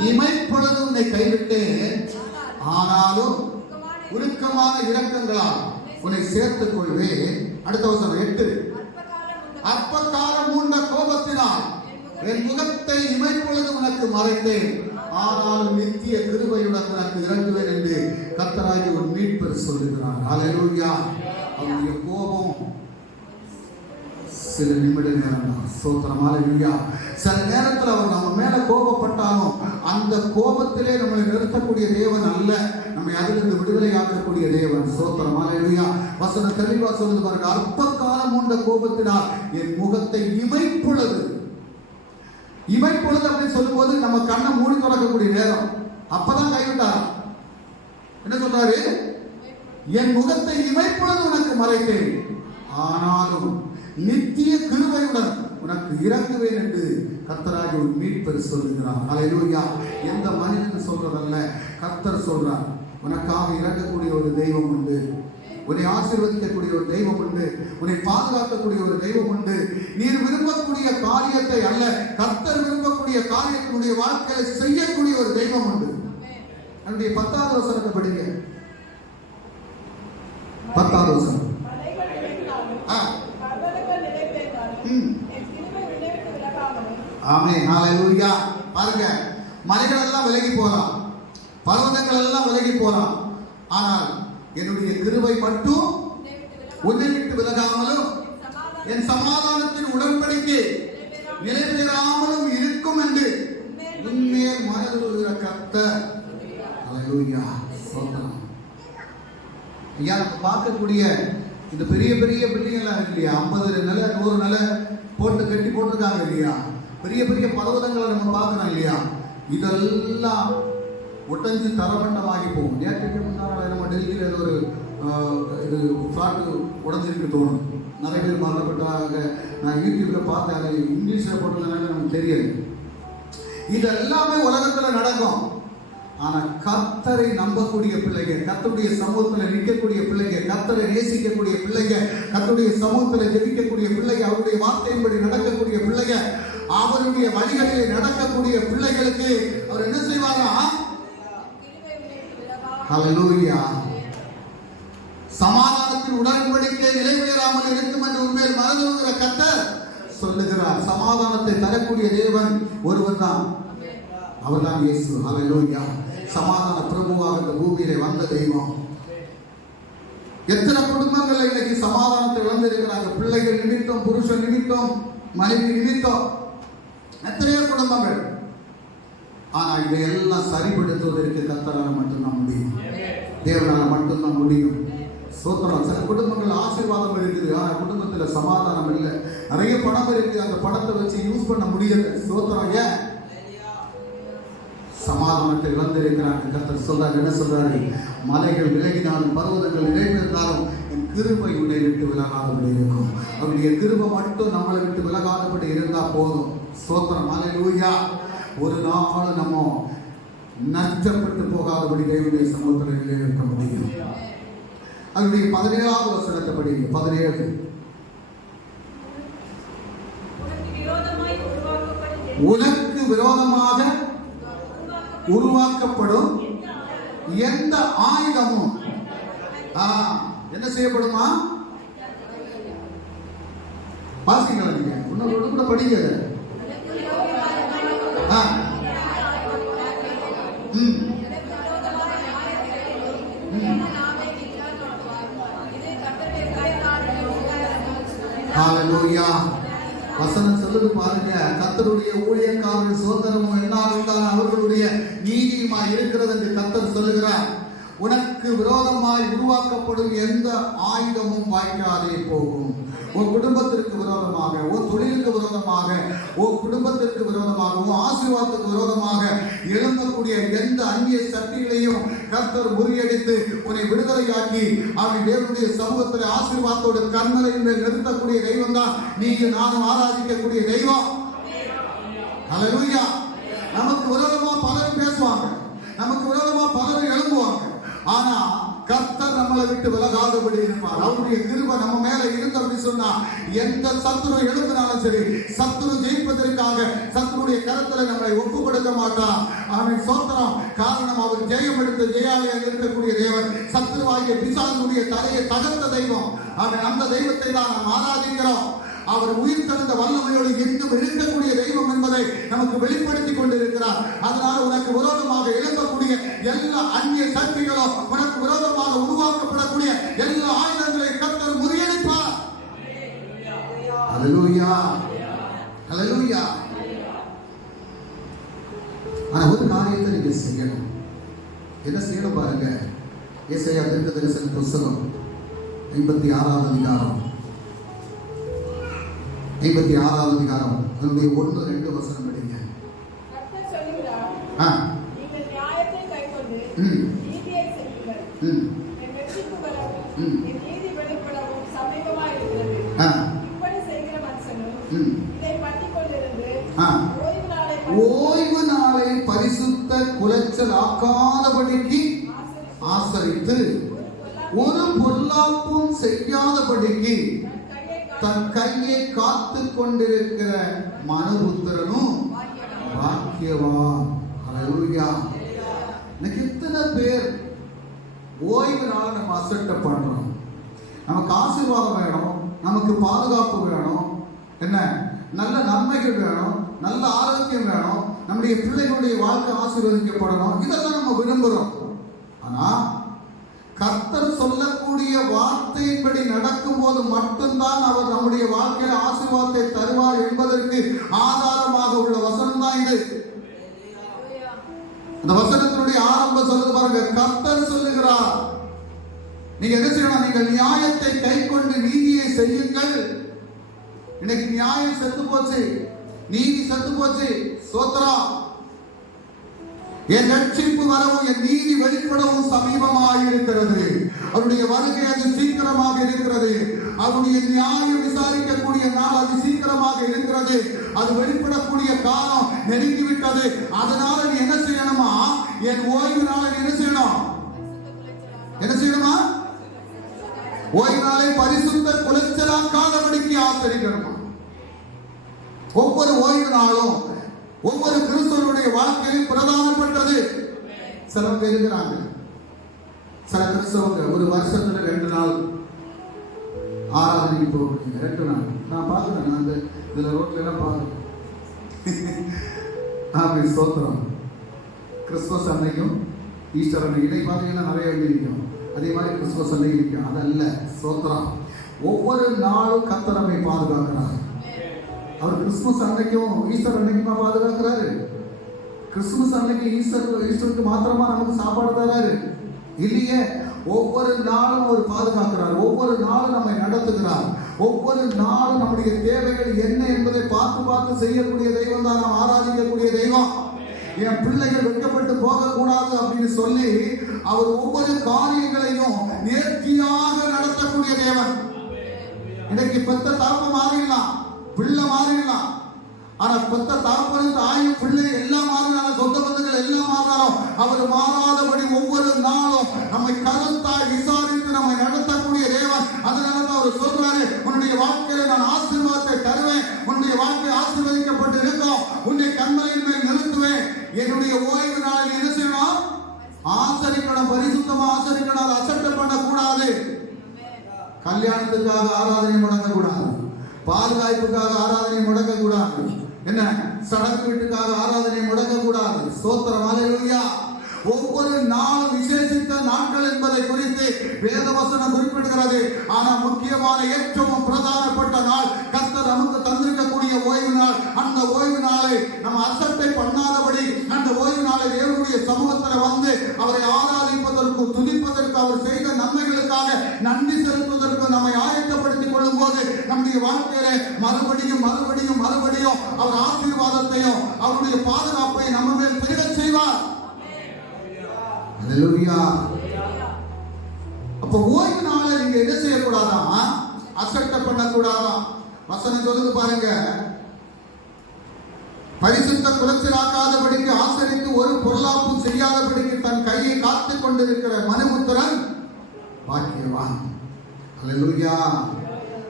இமைப்பொழுது உன்னை கைவிட்டேன், ஆனாலும் உருக்கமான இரக்கங்களால் உன்னை சேர்த்துக் கொள்வேன். அடுத்த வசனம் 8. அற்பகாலம் உண்ட கோபத்தினால் என் முகத்தை இமைப்பொழுது உனக்கு மறைத்தேன், ஆனாலும் நித்திய கிருபையுடன் உனக்கு இறங்குவேன் என்று கர்த்தராகிய ஒரு மீட்பர் சொல்லுகிறார். ஹல்லேலூயா. அவருடைய கோபம் சில நிமிட நேரம் தான். ஸ்தோத்திரம். ஹல்லேலூயா. சில நேரத்தில் அவர் நம்ம மேல கோபப்பட்டாலும் அந்த கோபத்திலே நம்மளை நிறுத்தக்கூடிய தேவன் அல்ல, நம்மை அதிலிருந்து விடுதலை ஆக்கக்கூடிய தேவன். ஸ்தோத்திரம். ஹல்லேலூயா. வசனம் தெளிவா சொல்லுது பாருங்க. அற்ப காலம் உண்ட கோபத்தினால் என் முகத்தை இமைப்பொழுது அப்படின்னு சொல்லும்போது நம்ம கண்ணை மூடி திறக்கக்கூடிய நேரம். அப்பதான் கைவிட்டார். என்ன சொல்றாரு? என் முகத்தை இமைப்பொழுது உனக்கு மறைத்தேன், ஆனாலும் நித்திய கிருபையுடன் உனக்கு இறங்குவேன் என்று கர்த்தராகிய ஒரு மீட்பர் சொல்லுகிறார். ஹல்லேலூயா. எந்த மனிதன் சொல்றதல்ல, கர்த்தர் சொல்றார். உனக்காக இறங்கக்கூடிய ஒரு தெய்வம் உண்டு, உன்னை ஆசீர்வதிக்கக்கூடிய ஒரு தெய்வம் உண்டு, உன்னை பாதுகாக்கக்கூடிய ஒரு தெய்வம் உண்டு. நீர் விரும்பக்கூடிய காரியத்தை அல்ல, கர்த்தர் விரும்பக்கூடிய காரியத்தினுடைய வாழ்க்கையை செய்யக்கூடிய ஒரு தெய்வம் உண்டு. என்னுடைய 10வது வசனத்தை படிங்க. 10வது வசனம். ஆமென். ஹல்லேலூயா. பாருங்க, மலைகள் எல்லாம் விலகி போலாம், பர்வதங்கள் எல்லாம் விலகி போலாம், ஆனால் என்னுடைய கிருபை மட்டும் உன்னை விட்டு விலகாமலும் என் சமாதானத்தின் உடன்படிக்கை நிறைவேறாமலும் இருக்கும் என்று உண்மையில் மனதுள்ள கர்த்தர். ஹல்லேலூயா. ஸ்தோத்திரம். ஐயா, நம்ம பார்க்கக்கூடிய இந்த பெரிய பெரிய பில்டிங் எல்லாம் இருக்கு இல்லையா, 50 நிலை 100 நிலை போட்டு கட்டி போட்டிருக்காங்க இல்லையா, பெரிய பெரிய பர்வதங்களை நம்ம பார்க்கணும் இல்லையா, இதெல்லாம் ஒட்டஞ்சு தரமண்டமாகி போகும். நேற்றுக்கு முன்னாள் நம்ம டெல்லியில் ஏதோ ஒரு இது ஃப்ளாட்டு உடஞ்சிருக்கு தோணும். நிறைய பேர் மரணப்பட்டாங்க. நான் யூடியூப்பில் பார்த்தேன், அதை இங்கிலீஷில் போட்டதுனால நமக்கு தெரியாது. இது எல்லாமே உலகத்தில் நடக்கும். ஆனால் கர்த்தரை நம்பக்கூடிய பிள்ளைங்க, கர்த்தருடைய சமூகத்தில் நிற்கக்கூடிய பிள்ளைங்க, கர்த்தரை நேசிக்கக்கூடிய பிள்ளைங்க, கர்த்தருடைய சமூகத்தில் ஜெபிக்கக்கூடிய பிள்ளைங்க, அவருடைய வார்த்தையின்படி நடக்கக்கூடிய பிள்ளைங்க, அவருடைய வழிகளில் நடக்கக்கூடிய பிள்ளைகளுக்கு அவர் என்ன செய்வாரா? ஹல்லேலூயா. சமாதானத்தின் உடன்படிக்கை நிறைவேறாமல் இருக்கும் என்று உண்மையில் மறந்துவிடுகிற கர்த்தர் சொல்லுகிறார். சமாதானத்தை தரக்கூடிய தேவன் ஒருவர் தான், அவர்தான் இயேசு. ஹல்லேலூயா. சமாதான பிரபுவாக இந்த பூமியிலே வந்த தெய்வம். எத்தனை குடும்பங்கள் இன்னைக்கு சமாதானத்தை இழந்திருக்கிறாங்க. பிள்ளைகள் நிமித்தம், புருஷன் நிமித்தம், மனைவி நிமித்தம், எத்தனையோ குடும்பங்கள். ஆனா இதையெல்லாம் சரிபடுத்துவதற்கு கர்த்தரால் மட்டும்தான் முடியும், தேவனால மட்டும்தான் முடியும். சோத்திரம். சில குடும்பங்கள் ஆசீர்வாதம் இருக்குது, ஆனா குடும்பத்துல சமாதானம் இல்லை. நிறைய பணம் இருக்கு, அந்த பணத்தை வச்சு யூஸ் பண்ண முடியல. சோத்திரம். ஏன்? சமாதானத்தை இழந்திருக்கிறாங்க. கர்த்தர் சொல்றாரு, என்ன சொல்றாரு? மலைகள் விலகினாலும் பர்வதங்கள் நிறைவேறினாலும் என் கிருபை உன்னை விட்டு விலகாதபடி இருக்கும். அவருடைய கிருபை மட்டும் நம்மளை விட்டு விலகாதபடி இருந்தா போதும். ஸ்தோத்திரம். ஹல்லேலூயா. ஒரு நாள் நம்ம நஷ்டப்பட்டு போகாதபடி தேவனுடைய சமுத்திரத்திலே இருக்க முடியும். அதனுடைய 17வது வசனத்தை படிங்க. 17. உனக்கு விரோதமாக உருவாக்கப்படும் எந்த ஆயுதமும் என்ன செய்யப்படுமா? வாசிங்களா நீங்க இன்னொரு கூட படிங்க. ஹalleluya. வசனம் சொல்லுது பாருங்க, கர்த்தருடைய ஊழியக்காரர்கள் சுதந்திரமும் என்னாலும் அவர்களுடைய நீதியுமாய் இருக்கிறது என்று கர்த்தர் சொல்லுகிறார். உனக்கு விரோதமாய் உருவாக்கப்படும் எந்த ஆயுதமும் வாய்க்காதே போகும். உன் குடும்பத்திற்கு விரோதமாக, உன் தொழிலுக்கு விரோதமாக, உன் குடும்பத்திற்கு விரோதமாக, உன் ஆசீர்வாதத்துக்கு விரோதமாக எழும்பக்கூடிய எந்த அந்நிய சக்திகளையும் கர்த்தர் முறியடித்து உன்னை விடுதலையாக்கி அவன் தேவனுடைய சமூகத்தில் ஆசீர்வாதத்தோடு கண்மலையின் மேல் நிறுத்தக்கூடிய தெய்வம் தான் நீங்க நானும் ஆராதிக்கக்கூடிய தெய்வம். ஹல்லேலூயா. நமக்கு விரோதமா பலரும் பேசுவாங்க, நமக்கு விரோதமா பலரும் எழும்புவாங்க. ஆனா கர்த்தர் நம்மளை விட்டு விலகாதபடி இருப்பார். அவருடைய கிருபை நம்ம மேல இருந்து அப்படி சொன்னா எந்த சத்துரு எழுப்பினாலும் சரி, சத்துரு ஜெயிப்பதற்காக சத்துருடைய கரத்துல நம்மளை ஒப்பு கொடுக்க மாட்டார். அவன் சோத்திரம். காரணம், அவர் ஜெயம் எடுத்து ஜெயாலயம் இருக்கக்கூடிய தேவன், சத்துருவாகிய பிசாசுடைய தலையை தகர்த்த தெய்வம். அவன் அந்த தெய்வத்தை தான் நாம் ஆராதிக்கிறோம். அவர் உயிர் தந்த வல்லமையோடு இன்றும் இருக்கக்கூடிய தெய்வம் என்பதை நமக்கு வெளிப்படுத்தி கொண்டிருக்கிறார். அதனால் உனக்கு விரோதமாக எழும்பக்கூடிய எல்லா அந்நிய சக்திகளும், உனக்கு விரோதமாக உருவாக்கப்படக்கூடிய எல்லா ஆயுதங்களையும் கர்த்தர் முறியடிப்பார். ஹல்லேலூயா, ஹல்லேலூயா. ஆனா ஒரு காரியத்தை நீங்க செய்யணும். என்ன செய்யணும் பாருங்க. ஏசாயா தீர்க்கதரிசன புத்தகம் 56வது அதிகாரம், 56வது அதிகாரம் அதனுடைய 1-2 வசனம் படிங்க. கர்த்தர் சொல்லுகிறார், நீங்கள் நியாயத்தை கைக்கொண்டு நீதியை செய்யுங்கள். என் வெற்றிக்கு வரவும் என் நீதி வெளிப்படவும் சமீபமாய் இருக்கிறது. இப்படி செய்கிற மனுஷனும் இதை பண்ணிக் கொண்டிருந்து ஓய்வு நாளை பரிசுத்த குலைச்சல் ஆக்காதபடிக்கு ஆசரித்து ஒரு பொல்லாப்பும் செய்யாதபடிக்கு தன் கையை காத்து கொண்டிருக்கிற மனுபுத்திரனும் பாக்கியவான். ஹல்லேலூயா. இன்னைக்கு எத்தனை பேர் ஓய்வு நாளை நம்ம அசட்டை பண்றோம். நமக்கு ஆசீர்வாதம் வேணும், நமக்கு பாதுகாப்பு வேணும், என்ன நல்ல நன்மைகள் வேணும், நல்ல ஆரோக்கியம் வேணும், நம்முடைய பிள்ளைகளுடைய வாழ்க்கை ஆசீர்வதிக்கப்படணும், இதெல்லாம் நம்ம விரும்புகிறோம். ஆனா கர்த்தர் சொல்லக்கூடிய வார்த்தையின்படி நடக்கும் போது மட்டும்தான் அவர் நம்முடைய வாழ்க்கையில் ஆசீர்வாதத்தை தருவார் என்பதற்கு ஆதாரமாக உள்ள வசனம் தான் இது. அந்த வசனத்தினுடைய ஆரம்பம் சொல்லுது பாருங்க. கர்த்தர் சொல்லுகிறார், நீங்க என்ன செய்யணும்? நீங்கள் நியாயத்தை கை கொண்டு நீதியை செய்யுங்கள். இன்னைக்கு நியாயம் செத்து போச்சு, நீதி செத்து போச்சு. சோத்ரா. என் ரட்சிப்பு வரவும் என் நீதி வெளிப்படவும் சமீபமாக இருக்கிறது. அவருடைய வருகை அது சீக்கிரமாக இருக்கிறது. அவருடைய நியாயம் விசாரிக்கக்கூடிய நாள் அது சீக்கிரமாக இருக்கிறது. அது வெளிப்படக்கூடிய காலம் நெருங்கிவிட்டது. அதனால நீ என்ன செய்யணுமா? என் ஓய்வு நாளை என்ன செய்யணும்? என்ன செய்யணுமா? ஓய்வு நாளை பரிசுத்த குலைச்சலாக்காதபடிக்கு ஆசரிக்கணுமா? ஒவ்வொரு ஓய்வு நாளும் ஒவ்வொரு கிறிஸ்தவனுடைய வாழ்க்கையில் பிரதானப்பட்டது. சிலவங்க இருக்கிறாங்க, சில கிறிஸ்தவங்க ஒரு வருஷத்துல 2 நாள் ஆராதனைக்கு போகிறீங்க. 2 நாள் நான் பார்க்குறேன். அந்த இதில் ரோட்ல எல்லாம் பார்க்குறேன். அப்படி சோத்திரம். கிறிஸ்துமஸ் அன்னைக்கும் ஈஸ்டர் அன்னைக்கு இன்னைக்கு பார்த்தீங்கன்னா நிறைய இருக்கும். அதே மாதிரி கிறிஸ்துமஸ் அன்னைக்கு இருக்கும். அதல்ல சோத்திரம். ஒவ்வொரு நாளும் கர்த்தர் நம்மை பாதுகாக்கிறார். அவர் கிறிஸ்துமஸ் அன்னைக்கும் ஈஸ்டர் அன்னைக்குமா பாதுகாக்கிறாரு? கிறிஸ்துமஸ் அன்னைக்கு ஈஸ்டருக்கு மாத்திரமா நமக்கு சாப்பாடு தராரு இல்லையே. ஒவ்வொரு நாளும் அவர் பாதுகாக்கிறார். ஒவ்வொரு நாளும் நம்மை நடத்துகிறார். ஒவ்வொரு நாளும் நம்முடைய தேவைகள் என்ன என்பதை பார்த்து செய்யக்கூடிய தெய்வம் தான் நாம் ஆராதிக்கக்கூடிய தெய்வம். என் பிள்ளைகள் வெட்கப்பட்டு போகக்கூடாது அப்படின்னு சொல்லி அவர் ஒவ்வொரு காரியங்களையும் நேர்த்தியாக நடத்தக்கூடிய தேவன். இன்னைக்கு பெத்த தாப்ப மாறிடலாம், பிள்ளை மாறிடலாம். ஆனா பெத்த தாப்பனும் தாயும் பிள்ளை எல்லாம் அவர் மாறாதபடி ஒவ்வொரு நாளும் நம்மை கருத்தாய் விசாரித்து நம்மை நடத்தக்கூடிய தேவன். அதனால தான் அவர் சொல்றாரு, உன்னுடைய வாழ்க்கையில நான் ஆசீர்வாதத்தை தருவேன், உன்னுடைய வாழ்க்கை ஆசீர்வதிக்கப்பட்டு இருக்கும், உன்னை கண்மலையின் மேல் நிறுத்துவேன். என்னுடைய ஓய்வு நாளில் என்ன செய்யணும்? ஆசரிக்கணும், பரிசுத்தமா ஆசரிக்கணும். அதை அசட்டை பண்ணக்கூடாது. கல்யாணத்துக்காக ஆராதனை முடங்கக்கூடாது, பாதுகாப்புக்காக ஆராதனை முடங்கக்கூடாது, என்ன சடங்கு வீட்டுக்காக ஆராதனை முடங்கக்கூடாது. ஸ்தோத்திரம், அல்லேலூயா. ஒவ்வொரு நாளும் விசேஷித்த நாட்கள் என்பதை குறித்து வேதவசனம் குறிப்பிடுகிறது. ஆனால் முக்கியமான ஏற்றமும் பிரதானப்பட்ட நாள் கர்த்தர் நமக்கு தந்திருக்கக்கூடிய ஓய்வு நாள். அந்த ஓய்வு நாளை நம்ம அசட்டை பண்ணாதபடி அந்த ஓய்வு நாளை தேவனுடைய சமூகத்தில் வந்து அவரை ஆராதிப்பதற்கும் துதிப்பதற்கு, அவர் செய்த நன்மைகளுக்காக நன்றி செலுத்துவதற்கு நம்மை ஆயத்தப்படுத்திக் கொள்ளும் போது நம்முடைய வாழ்க்கையில மறுபடியும் மறுபடியும் மறுபடியும் அவர் ஆசீர்வாதத்தையும் அவருடைய பாதுகாப்பை நம்ம மேல் பெருக செய்வார். அல்லேலூயா. அப்ப ஓய்வு நாளை நீங்க என்ன செய்யக்கூடாதாமா? அசட்டை பண்ணக்கூடாதாம். வசனம் சொல்லுது பாருங்க, பரிசுத்த குலத்திலாக்காதபடிக்கு ஆசரித்து ஒரு பொருளாப்பும் செய்யாதபடிக்கு தன் கையை காத்துக் கொண்டிருக்கிற மனுபுத்திரன் பாக்கியவான். அல்லேலூயா.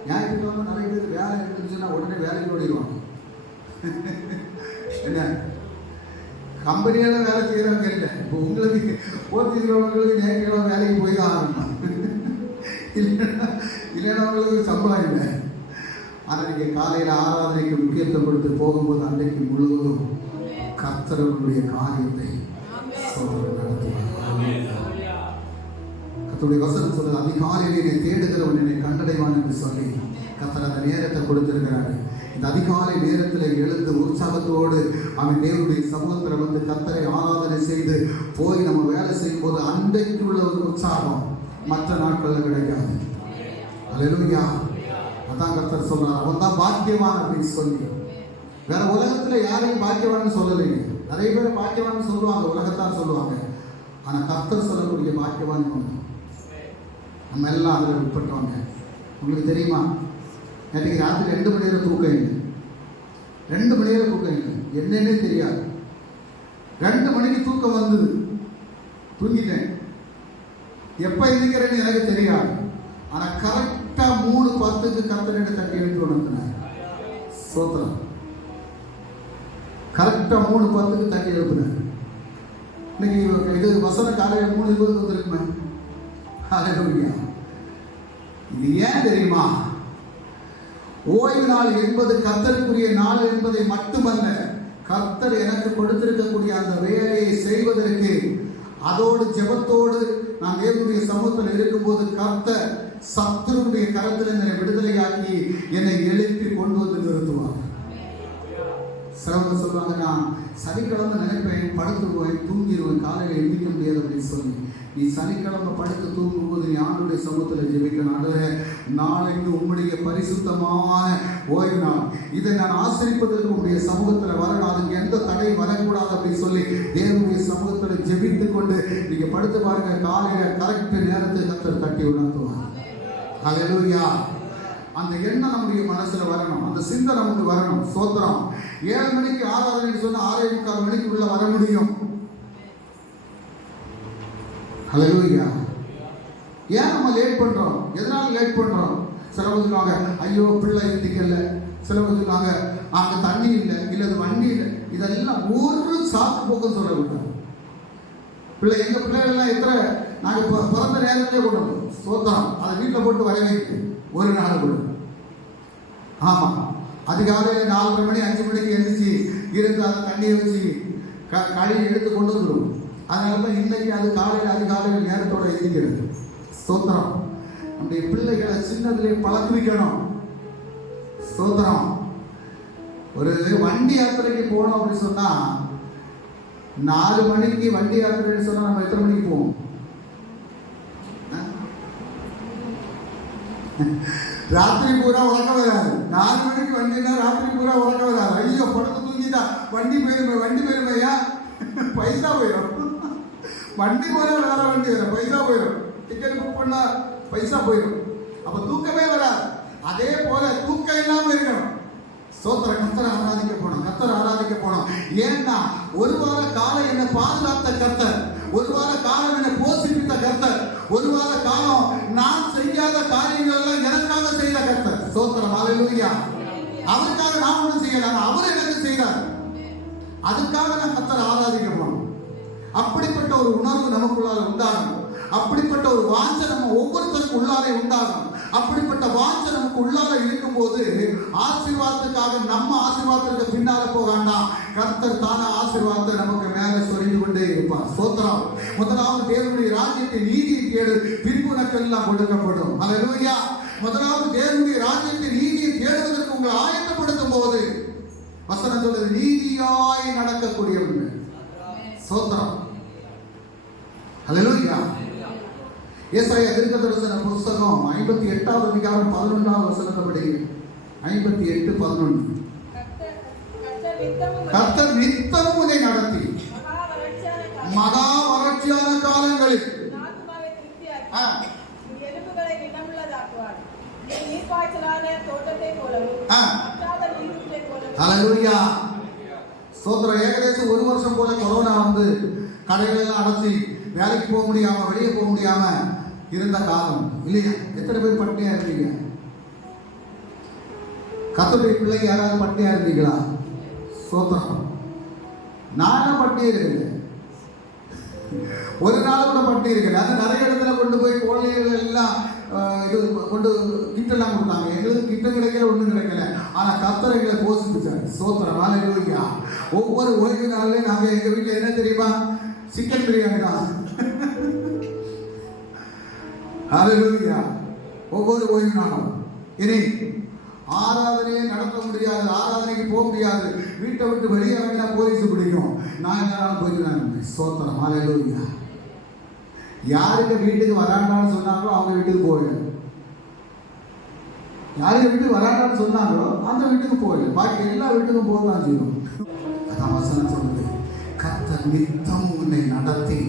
ஞாயிற்றுக்கிழமை நிறைய பேர் வேலை இருந்துச்சுன்னா உடனே வேலைக்கு ஓடிடுவாங்க. என்ன கம்பெனியால வேலை செய்யறவங்க இல்லை. இப்போ உங்களுக்கு போர்த்துக்கிறவங்களுக்கு ஞாயிற்றுக்கிழமை வேலைக்கு போய் தான் ஆகணும், இல்லைன்னா உங்களுக்கு சம்பளம் இல்லை. ஆனால் நீங்கள் காலையில் ஆராதனைக்கு முக்கியத்துவம் கொடுத்து போகும்போது அன்றைக்கு முழுவதும் கர்த்தருடைய காரியத்தை கர்த்தருடைய வசனம் சொல்லுது, அதிகாலையில் என்னை தேடுகிறவன் என்னை கண்டடைவான் என்று சொல்லி கர்த்தர் அந்த நேரத்தை கொடுத்திருக்கிறாரு. இந்த அதிகாலை நேரத்தில் எழுந்து உற்சாகத்தோடு அவன் தேவனுடைய சமூகத்தில் வந்து கர்த்தரை ஆராதனை செய்து போய் நம்ம வேலை செய்யும் போது அன்றைக்கு உள்ள ஒரு உற்சாகம் மற்ற நாட்களில் கிடைக்காது. அல்லேலூயா. அதான் கர்த்தர் சொல்றார், அவன் தான் பாக்கியவான் அப்படின்னு சொல்லி. வேற உலகத்துல யாரையும் பாக்கியவான்னு சொல்லலைங்க. நிறைய பேர் பாக்கியவான்னு சொல்லுவாங்க, உலகத்தான் சொல்லுவாங்க. ஆனா கர்த்தர் சொல்லக்கூடிய பாக்கியவான் நம்ம எல்லாம் அதில் உட்பட்டவங்க. உங்களுக்கு தெரியுமா, நேற்றைக்கு ராத்திரி 2 மணி நேரம் தூக்கம் இல்லை. 2 மணி நேரம் தூக்கம் இல்லை, என்னன்னே தெரியாது. 2 மணிக்கு தூக்கம் வந்தது, தூங்கிட்டேன். எப்ப இருக்கிறேன்னு எனக்கு தெரியாது. ஆனா கரெக்டா 3:10 கர்த்தரை தட்டி எழுப்பி உணர்த்தினார். ஸ்தோத்திரம். கரெக்டா 3:10 தட்டி எழுப்பினார். இன்னைக்கு இது வசன காலையில் 3:20 வந்திருக்குமே. ஹல்லேலூயா. இது ஏன் தெரியுமா? ஓய்வு நாள் என்பது கர்த்தருக்குரிய நாள் என்பதை மட்டுமல்ல, கர்த்தர் எனக்கு கொடுத்திருக்கக்கூடிய அந்த வேலையை செய்வதற்கு, அதோடு ஜெபத்தோடு நான் தேவனுடைய சமூகத்தில் இருக்கும்போது கர்த்தர் சத்துருடைய கரத்தில் என்னை விடுதலையாக்கி என்னை எழுப்பி கொண்டு வந்து நிறுத்துவார். சிலவங்க சொல்லுவாங்க, நான் சனிக்கிழமை நினைப்பேன், படுத்துருவேன், தூங்கிடுவேன், காலையில் எந்திக்க முடியாது அப்படின்னு சொல்லி. நீ சனிக்கிழமை படுத்து தூங்கும்போது நீ ஆண்டுடைய சமூகத்தில் ஜெபிக்கணும். நாளைக்கு உம்முடைய பரிசுத்தமான ஓய்வு நாள், இதை நான் ஆசரிப்பதற்கு உங்களுடைய சமூகத்தில் வரணும், அதுக்கு எந்த தடை வரக்கூடாது அப்படின்னு சொல்லி தேவனுடைய சமூகத்தில் ஜெபித்து கொண்டு நீங்க படுத்து பாருங்க. காலையில கரெக்ட் நேரத்துக்கு கர்த்தர் தட்டி உணர்த்துவார். ஹல்லேலூயா. அந்த எண்ணம் நம்முடைய மனசுல வரணும், அந்த சிந்தை நமக்கு வரணும். ஸ்தோத்திரம். 7 மணிக்கு ஆராதனை சொன்னா 6:45 மணிக்கு உள்ள வர முடியும். ஹல்லேலூயா. ஏன் நம்ம லேட் பண்றோம்? எதனால லேட் பண்றோம்? சிலவங்க சொல்லுவாங்க, ஐயோ பிள்ளை எந்திக்கல. சிலவங்க சொல்லுவாங்க, அங்க தண்ணி இல்லை, இல்ல வண்டி இல்லை. இதெல்லாம் ஒரு சாக்கு போக்கம் சொல்லக்கூடாது. பிள்ளை எங்க பிள்ளைகள்லாம் எத்தனை நாங்க பிறந்த நேரத்திலே கொண்டு வந்தோம். ஸ்தோத்திரம். அதை வீட்டில் போட்டு வர வைக்கு ஒரு நாள் கூட. ஆமா, அதிகாலையில் 4:30 மணி 5 மணிக்கு எழுந்திரிச்சு இருந்து அதை தண்ணியை வச்சு கழுவி எடுத்து கொண்டு வந்துடும். அதனால தான் இன்னைக்கு அது காலையில் அதிகாலையில் நேரத்தோட எழுதிக்கிறது. ஸ்தோத்திரம். நம்முடைய பிள்ளைகளை சின்னதிலே பழக்குவிக்கணும். ஸ்தோத்திரம். ஒரு வண்டி யாத்திரைக்கு போனோம் அப்படின்னு சொன்னா 4 மணிக்கு வண்டி யாத்திரைன்னு சொன்னா நம்ம எத்தனை மணிக்கு போவோம்? ராத்திரி பூரா உறக்கம் வராது. 4 மணிக்கு வண்டினா ராத்திரி பூரா உறக்கம் வராது. ஐயோ படுத்து தூங்கிட்டா வண்டி போயிருமே, வண்டி போயிருமையா, பைசா போயிடும். வண்டி போனா வேற வண்டி வரும், பைசா போயிடும். டிக்கெட் புக் பண்ணா பைசா போயிடும். அப்ப தூக்கமே வராது. அதே போல தூக்கம் இல்லாம இருக்கணும். ஸ்தோத்திர. கர்த்தரை ஆராதிக்க போனோம், கர்த்தரை ஆராதிக்க போனோம். ஏன்னா ஒரு வார காலம் என்ன பாதுகாத்த கர்த்தர் ஒரு வார காலம் என்னை போஷிப்பித்த கர்த்தர், ஒரு வார காலம் நான் செய்யாத காரியங்கள் எல்லாம் எனக்காக செய்த கர்த்தர். ஸ்தோத்திரம், ஹல்லேலூயா. அவருக்காக நான் ஒன்றும் செய்யல, அவர் எனக்கு செய்தார். அதுக்காக நான் கர்த்தரை ஆராதிக்கிறோம். அப்படிப்பட்ட ஒரு உணர்வு நமக்குள்ளார உண்டாகணும். அப்படிப்பட்ட ஒரு வாஞ்சை நம்ம ஒவ்வொருத்தருக்கும் உள்ளாரே உண்டாகணும். அப்படிப்பட்ட வாஞ்சை நமக்கு உள்ளார இருக்கும்போது ஆசீர்வாதத்துக்காக நம்ம ஆசீர்வாதத்துக்கு பின்னால போக வேண்டாம். கர்த்தர் தான ஆசீர்வாதத்தை நமக்கு மேலே சொரிந்து கொண்டே இருப்பார். ஸ்தோத்திரம். முதலாவது தேவனுடைய ராஜ்யத்தின் நீதியை தேடு, பின்பு உனக்கெல்லாம் கொடுக்கப்படும். ஹல்லேலூயா. முதலாவது தேவனுடைய ராஜ்யத்தின் நீதியை தேடுவதற்கு உங்களை ஆயத்தப்படுத்தும் போது வசனம் சொல்றது நீதியாய் நடக்கக்கூடியவர்கள். ஸ்தோத்திரம், ஹல்லேலூயா. ஏசாயா தீர்க்கதரிசன புத்தகம் 58வது அதிகாரம் 11வது வசனத்தை படிங்க. 58:11. கர்த்தர் நித்தமும் உன்னை நடத்தி மகா வறட்சியான காலங்களில் ஹல்லேலூயா. ஸ்தோத்திரம். ஏகദേശம் ஒரு வருஷம் போல கொரோனா வந்து கடைகள் எல்லாம் அடைச்சி வேலைக்கு போக முடியாம, வெளியே போக முடியாம இருந்த காலம் இல்லையா? எத்தனை பேர் பட்டினியா இருந்தீங்க? கர்த்தருடைய பிள்ளைங்க யாராவது பட்டினியா இருந்தீங்களா? ஸ்தோத்திரம். நானும் பட்டினி இருக்கேன், ஒரு நாள் கூட பட்டினி இருக்கேன். அது நிறைய இடத்துல கொண்டு போய் கோழிகள் எல்லாம் இது கொண்டு கிட்டெல்லாம் கொடுத்தாங்க. எங்களுக்கு கிட்ட கிடைக்கல, ஒன்றும் கிடைக்கல. ஆனா கர்த்தர் எங்களை போஷிச்சார். ஸ்தோத்திரம், ஹல்லேலூயா. ஒவ்வொரு ஓய்வு நாள்லயும் நாங்க எங்க வீட்டுல என்ன தெரியுமா? சிக்கன் பிரியாணி தான். ஹல்லேலூயா. ஒவ்வொரு ஓய்வு நாளும். இனி ஆராதனையை நடத்த முடியாது, ஆராதனைக்கு போக முடியாது, வீட்டை விட்டு வெளியே இறங்கினா போலீஸ் பிடிக்கும். நான் என்ன போயிருந்தாங்க. ஸ்தோத்திரம், ஹல்லேலூயா. யாருக்கு வீட்டுக்கு வராண்டான்னு சொன்னாங்களோ அவங்க வீட்டுக்கு போயிடும். யாருக்கு வீட்டுக்கு வராண்டான்னு சொன்னாங்களோ அந்த வீட்டுக்கு போயிடும். பாக்கி எல்லா வீட்டுக்கும் போகலாம் செய்யும். அதான் வசனம் சொல்லுது, கர்த்தர் நித்தம் உன்னை நடத்தி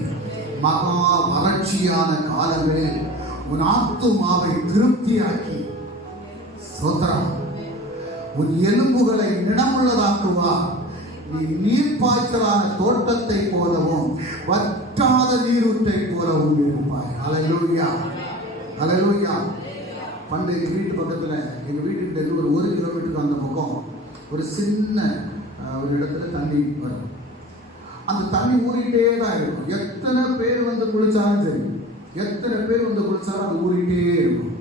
மகா வறட்சியான காலங்களில் உன் ஆத்துமாவை திருப்தியாக்கி, ஸ்தோத்திரம், உன் எலும்புகளை நினமுள்ளதாக்குவார். நீ நீர்ப்பாய்ச்சலான தோட்டத்தை போலவும் வற்றாத நீரூற்றை போலவும் இருப்பாய். ஹல்லேலூயா, ஹல்லேலூயா. பண்டு எங்கள் வீட்டு பக்கத்தில், எங்கள் வீட்டுக்கிட்ட ஒரு 1 கிலோமீட்டருக்கு அந்த பக்கம் ஒரு சின்ன ஒரு இடத்துல தண்ணி வரும். அந்த தண்ணி ஊறிட்டே தான் இருக்கும். எத்தனை பேர் வந்து குளிச்சாலும் சரி, எத்தனை பேர் வந்து குளிச்சாலும் அது ஊறிட்டே இருக்கும்.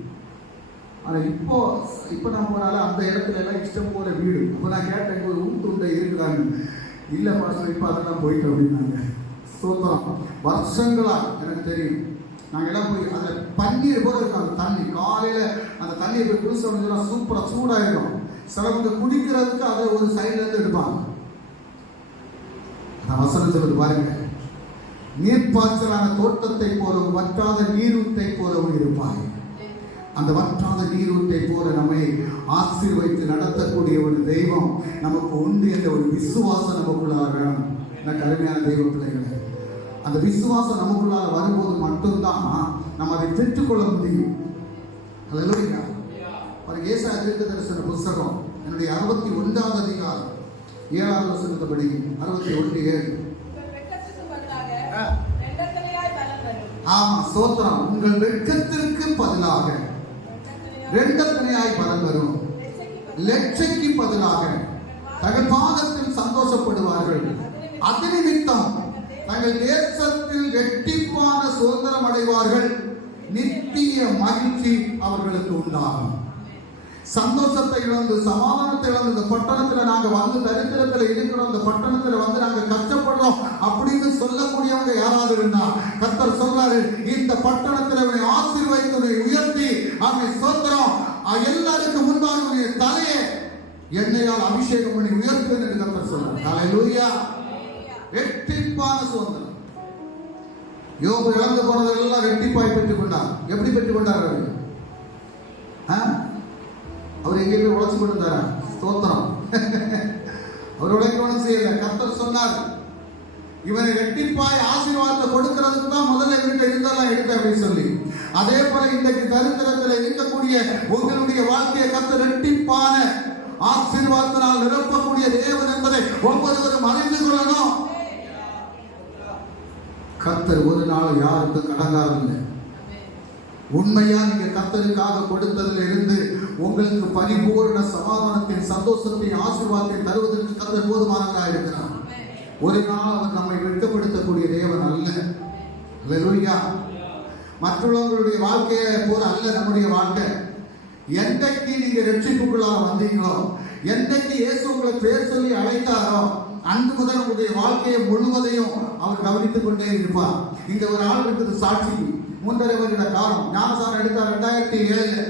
ஆனால் இப்போ நான் போனாலும் அந்த இடத்துல எல்லாம் இஷ்டம் போல வீடு. அப்போ நான் கேட்டேன், ஒரு ஊட்டுண்டை இருக்கிறாங்க. இல்லை பாஸ்டர், இப்போ அதெல்லாம் போயிட்டு அப்படின்னாங்க. ஸ்தோத்திரம். வருஷங்களா எனக்கு தெரியும். நாங்கள் எல்லாம் போய் அதில் பன்னீர் போல இருக்கும் அந்த தண்ணி. காலையில் அந்த தண்ணியை போய் குளிச்சோம்னா சூப்பராக சூடாகிடும். சிலவங்க குடிக்கிறதுக்கு அதை ஒரு சைட்லேருந்து எடுப்பாங்க. நான் வசனம் சொல்லுது பாருங்க, நீர்ப்பாய்ச்சலான தோட்டத்தை போலவும் வற்றாத நீரூற்றை போலவும் இருப்பாய். அந்த வற்றாத நீரூற்றை போல நம்மை ஆசீர்வதித்து நடத்தக்கூடிய ஒரு தெய்வம் நமக்கு உண்டு என்ற ஒரு விசுவாசம் நமக்குள்ளார வேணும். எனக்கு அருமையான தெய்வ பிள்ளைகளே, அந்த விசுவாசம் நமக்குள்ளார வரும்போது மட்டும்தான் நம்ம அதை பெற்றுக்கொள்ள முடியும். ஹல்லேலூயா. ஏசாயா தீர்க்கதரிசன புத்தகம் என்னுடைய 61வது அதிகாரம் 7வது வசனத்தை படிங்க. 61:7. ஆமா, ஸ்தோத்திரம். உங்கள் வெட்கத்திற்கு பதிலாக இரண்டத்தனையாய் பலன் வரும், லட்சைக்கு பதிலாக தங்கள் பாதத்தில் சந்தோஷப்படுவார்கள். அது நிமித்தம் தங்கள் தேசத்தில் இரட்டிப்பான சுதந்திரம் அடைவார்கள். நித்திய மகிழ்ச்சி அவர்களுக்கு உண்டாகும். சந்தோஷத்தை இழந்து, சமாதானத்தை இழந்து, இந்த பட்டணத்தில் நாங்கள் வந்து தரித்திரத்தில் இருக்கிறோம், இந்த பட்டணத்தில் வந்து நாங்கள் கஷ்டப்படுறோம் அப்படின்னு சொல்லக்கூடியவங்க யாராவது இருந்தா கர்த்தர் சொல்றாரு, இந்த பட்டணத்தில் அவனை ஆசீர்வதித்து உன்னை உயர்த்தி அவனை சொந்தரம் எல்லாருக்கும் முன்பாக உன்னுடைய தலையை எண்ணெயால் அபிஷேகம் பண்ணி உயர்த்துவேன் என்று கர்த்தர் சொல்றார். ஹல்லேலூயா. இரட்டிப்பான சுதந்திரம். யோபு இழந்து போனதெல்லாம் இரட்டிப்பாய் பெற்றுக் கொண்டார். எப்படி பெற்றுக் கொண்டார்? அவர் எங்கேயுமே உழைச்சு கொண்டிருந்தாரா? ஸ்தோத்திரம். அவர் உழைக்கணும் செய்யல. கர்த்தர் சொன்னார், இவனை இரட்டிப்பாய் ஆசீர்வாதத்தை கொடுக்கிறதுக்கு தான் முதல்ல இவர்கிட்ட இருந்தெல்லாம் எடுத்த அப்படின்னு சொல்லி. அதே போல இன்றைக்கு தரித்திரத்தில் இருக்கக்கூடிய உங்களுடைய வாழ்க்கையை கர்த்தர் இரட்டிப்பான ஆசீர்வாதத்தினால் நிரப்பக்கூடிய தேவன் என்பதை ஒவ்வொருவரும் அறிந்து கொள்ளணும். கர்த்தர் ஒரு நாள் யாருக்கும் கடங்காரம் இல்லை. உண்மையா நீங்க கர்த்தருக்காக கொடுத்ததில் இருந்து உங்களுக்கு பரிபூர்ண சமாதானத்தின் சந்தோஷத்தின் ஆசீர்வாதத்தை தருவதற்கு கர்த்தர் போதுமானவராக இருக்கிறார். ஒரு நாள் அவர் நம்மை வெட்கப்படுத்தக்கூடிய தேவன் அல்ல. அல்லேலூயா. மற்றவர்களுடைய வாழ்க்கையை போல அல்ல நம்முடைய வாழ்க்கை. என்றைக்கு நீங்க ரட்சிப்புக்குள்ளாக வந்தீங்களோ, என்றைக்கு இயேசு உங்களை பேர் சொல்லி அழைத்தாரோ, அன்று முதல் உங்களுடைய வாழ்க்கையை முழுவதையும் அவர் கவனித்துக் கொண்டே இருப்பார். இங்க ஒரு ஆள் இருக்குது சாட்சி. 3.5 வருட காலம் ஞானசானம் எடுத்தார். 2017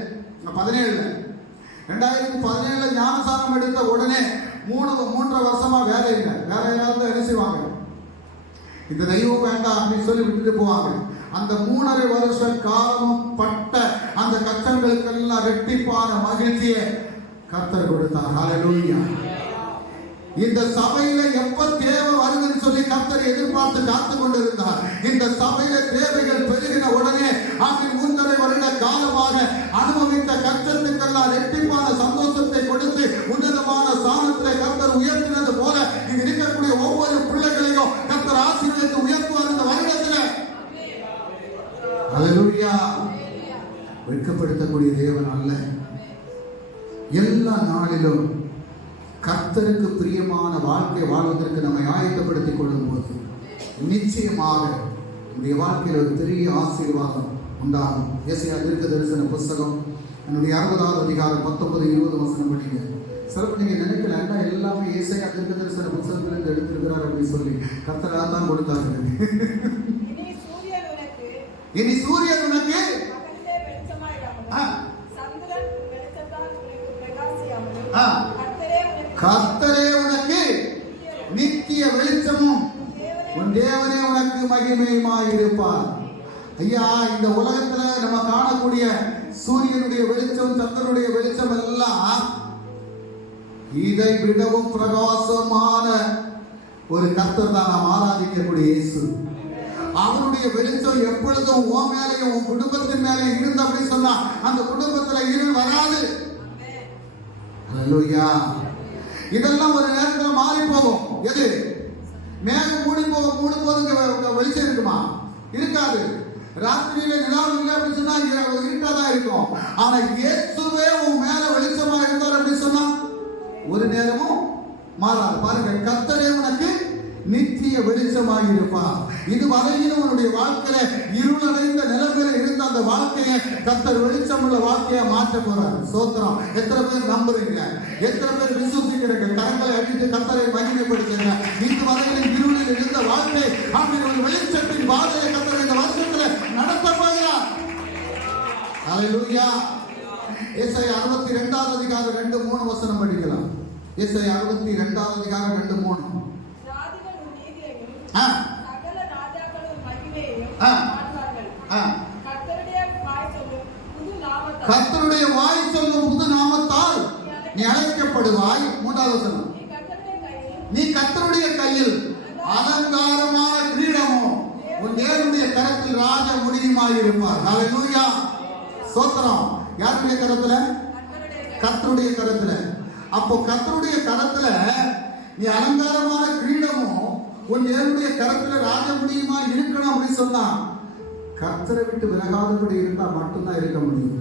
ஞானசானம் எடுத்த உடனே 3.5 வருஷமா வேலை இல்லை. வேற யாராவது என்ன செய்வாங்க? இந்த தெய்வம் வேண்டாம் அப்படின்னு சொல்லி விட்டுட்டு போவாங்க. அந்த 3.5 வருஷ காலமும் பட்ட அந்த கஷ்டங்களுக்கெல்லாம் ரெட்டிப்பான மகிழ்ச்சியை கர்த்தர் கொடுத்தார். ஹல்லேலூயா. இந்த சபையில எப்ப தேவை வருதுன்னு சொல்லி கர்த்தர் எதிர்பார்த்து காத்து கொண்டிருந்தார். இந்த சபையில தேவைகள் பெருகின உடனே அங்கு 3.5 வருட காலமாக அனுபவித்த கஷ்டத்துக்கெல்லாம் ரெட்டிப்பான சந்தோஷத்தை கொடுத்து உன்னதமான ஸ்தானத்திலே கர்த்தர் உயர்த்தினது போல இங்க இருக்கக்கூடிய ஒவ்வொரு பிள்ளைகளையும் கர்த்தர் ஆசீர்வதித்து உயர்த்துவார் இந்த வருடத்தில். ஹல்லேலூயா. வெட்கப்படுத்தக்கூடிய தேவன் அல்ல. எல்லா நாளிலும் கர்த்தருக்கு பிரியமான வாழ்க்கை வாழ்வதற்கு நம்மை ஆயத்தப்படுத்திக் கொள்ளும் போது நிச்சயமாக நம்முடைய வாழ்க்கையில் ஒரு பெரிய ஆசீர்வாதம் உண்டாகும். ஏசாயா தீர்க்கதரிசன புஸ்தகம் என்னுடைய 60வது அதிகாரம் 19-20 வசனம் படிங்க. சிலப்ப நீங்க நினைக்கல எல்லாமே ஏசாயா தீர்க்கதரிசன புஸ்தகத்திலிருந்து எடுத்திருக்கிறார் அப்படின்னு சொல்லி கர்த்தரா தான் கொடுத்தாரு. இனி சூரியன் உனக்கு கர்த்தரே உனக்கு நித்திய வெளிச்சமும் உன் தேவனே உனக்கு மகிமையுமாயிருப்பார். ஐயா, இந்த உலகத்துல நம்ம காணக்கூடிய சூரியனுடைய வெளிச்சம், சந்திரனுடைய வெளிச்சம் எல்லாம் இதை விடவும் பிரகாசமான ஒரு கர்த்தர் தான் நாம் ஆராதிக்கக்கூடிய இயேசு. அவருடைய வெளிச்சம் எப்பொழுதும் உன் மேலையும் உன் குடும்பத்தின் மேலையும் இருந்து அப்படி சொன்னா அந்த குடும்பத்துல இருள் வராது. ஹல்லேலூயா. இதெல்லாம் ஒரு நேரத்தில் மாறி போகும். எது? மேகம் மூடி போதுங்க வெளிச்சம் இருக்குமா? இருக்காது. ராத்திரியில நிலாவு இல்லை அப்படின்னு சொன்னா இருட்டாதான் இருக்கும். ஆனா இயேசுவே உன் மேல வெளிச்சமா இருந்தார் அப்படின்னு சொன்னா ஒரு நேரமும் மாறாது. பாருங்க, கர்த்தரே உனக்கு நித்திய வெளிச்சமாக இருப்பார். இது வரையிலும் உன்னுடைய வாழ்க்கையில இருளடைந்த நிலைமையில இருந்த அந்த வாழ்க்கையை கர்த்தர் வெளிச்சம் உள்ள வாழ்க்கையை மாற்ற போறார். சோத்திரம். எத்தனை பேர் நம்புறீங்க? எத்தனை பேர் விசுவாசிக்கிறீங்க? கரங்களை அடித்து கர்த்தரை மகிமைப்படுத்துங்க. இது வரையிலும் இருளில் இருந்த வாழ்க்கை அப்படி ஒரு வெளிச்சத்தின் பாதையை கர்த்தர் இந்த வருஷத்துல நடத்த போகிறார். ஹல்லேலூயா. ஏசாயா 62வது அதிகாரம் 2-3 வசனம் படிக்கலாம். ஏசாயா 62வது அதிகாரம் 2-3. சகல ராஜாக்களும் மகிமையையும் காண்பார்கள். கர்த்தருடைய வாய் சொல்லும் புது நாமத்தால் நீ அழைக்கப்படுவாய். 3வது வசனம். நீ கர்த்தருடைய கையில் அலங்காரமான கிரீடமும் உன் தேவனுடைய கரத்தில் ராஜ முடியுமாய் இருப்பார். ஹல்லேலூயா. ஸ்தோத்திரம். யாருடைய கரத்துல? கர்த்தருடைய கரத்துல. அப்போ கர்த்தருடைய கரத்துல நீ அலங்காரமான கிரீடமும் உன் தேவனுடைய கரத்துல ராஜ முடியுமா இருக்கணும் அப்படின்னு சொன்னா கர்த்தரை விட்டு விலகாதபடி இருந்தா மட்டும்தான் இருக்க முடியும்.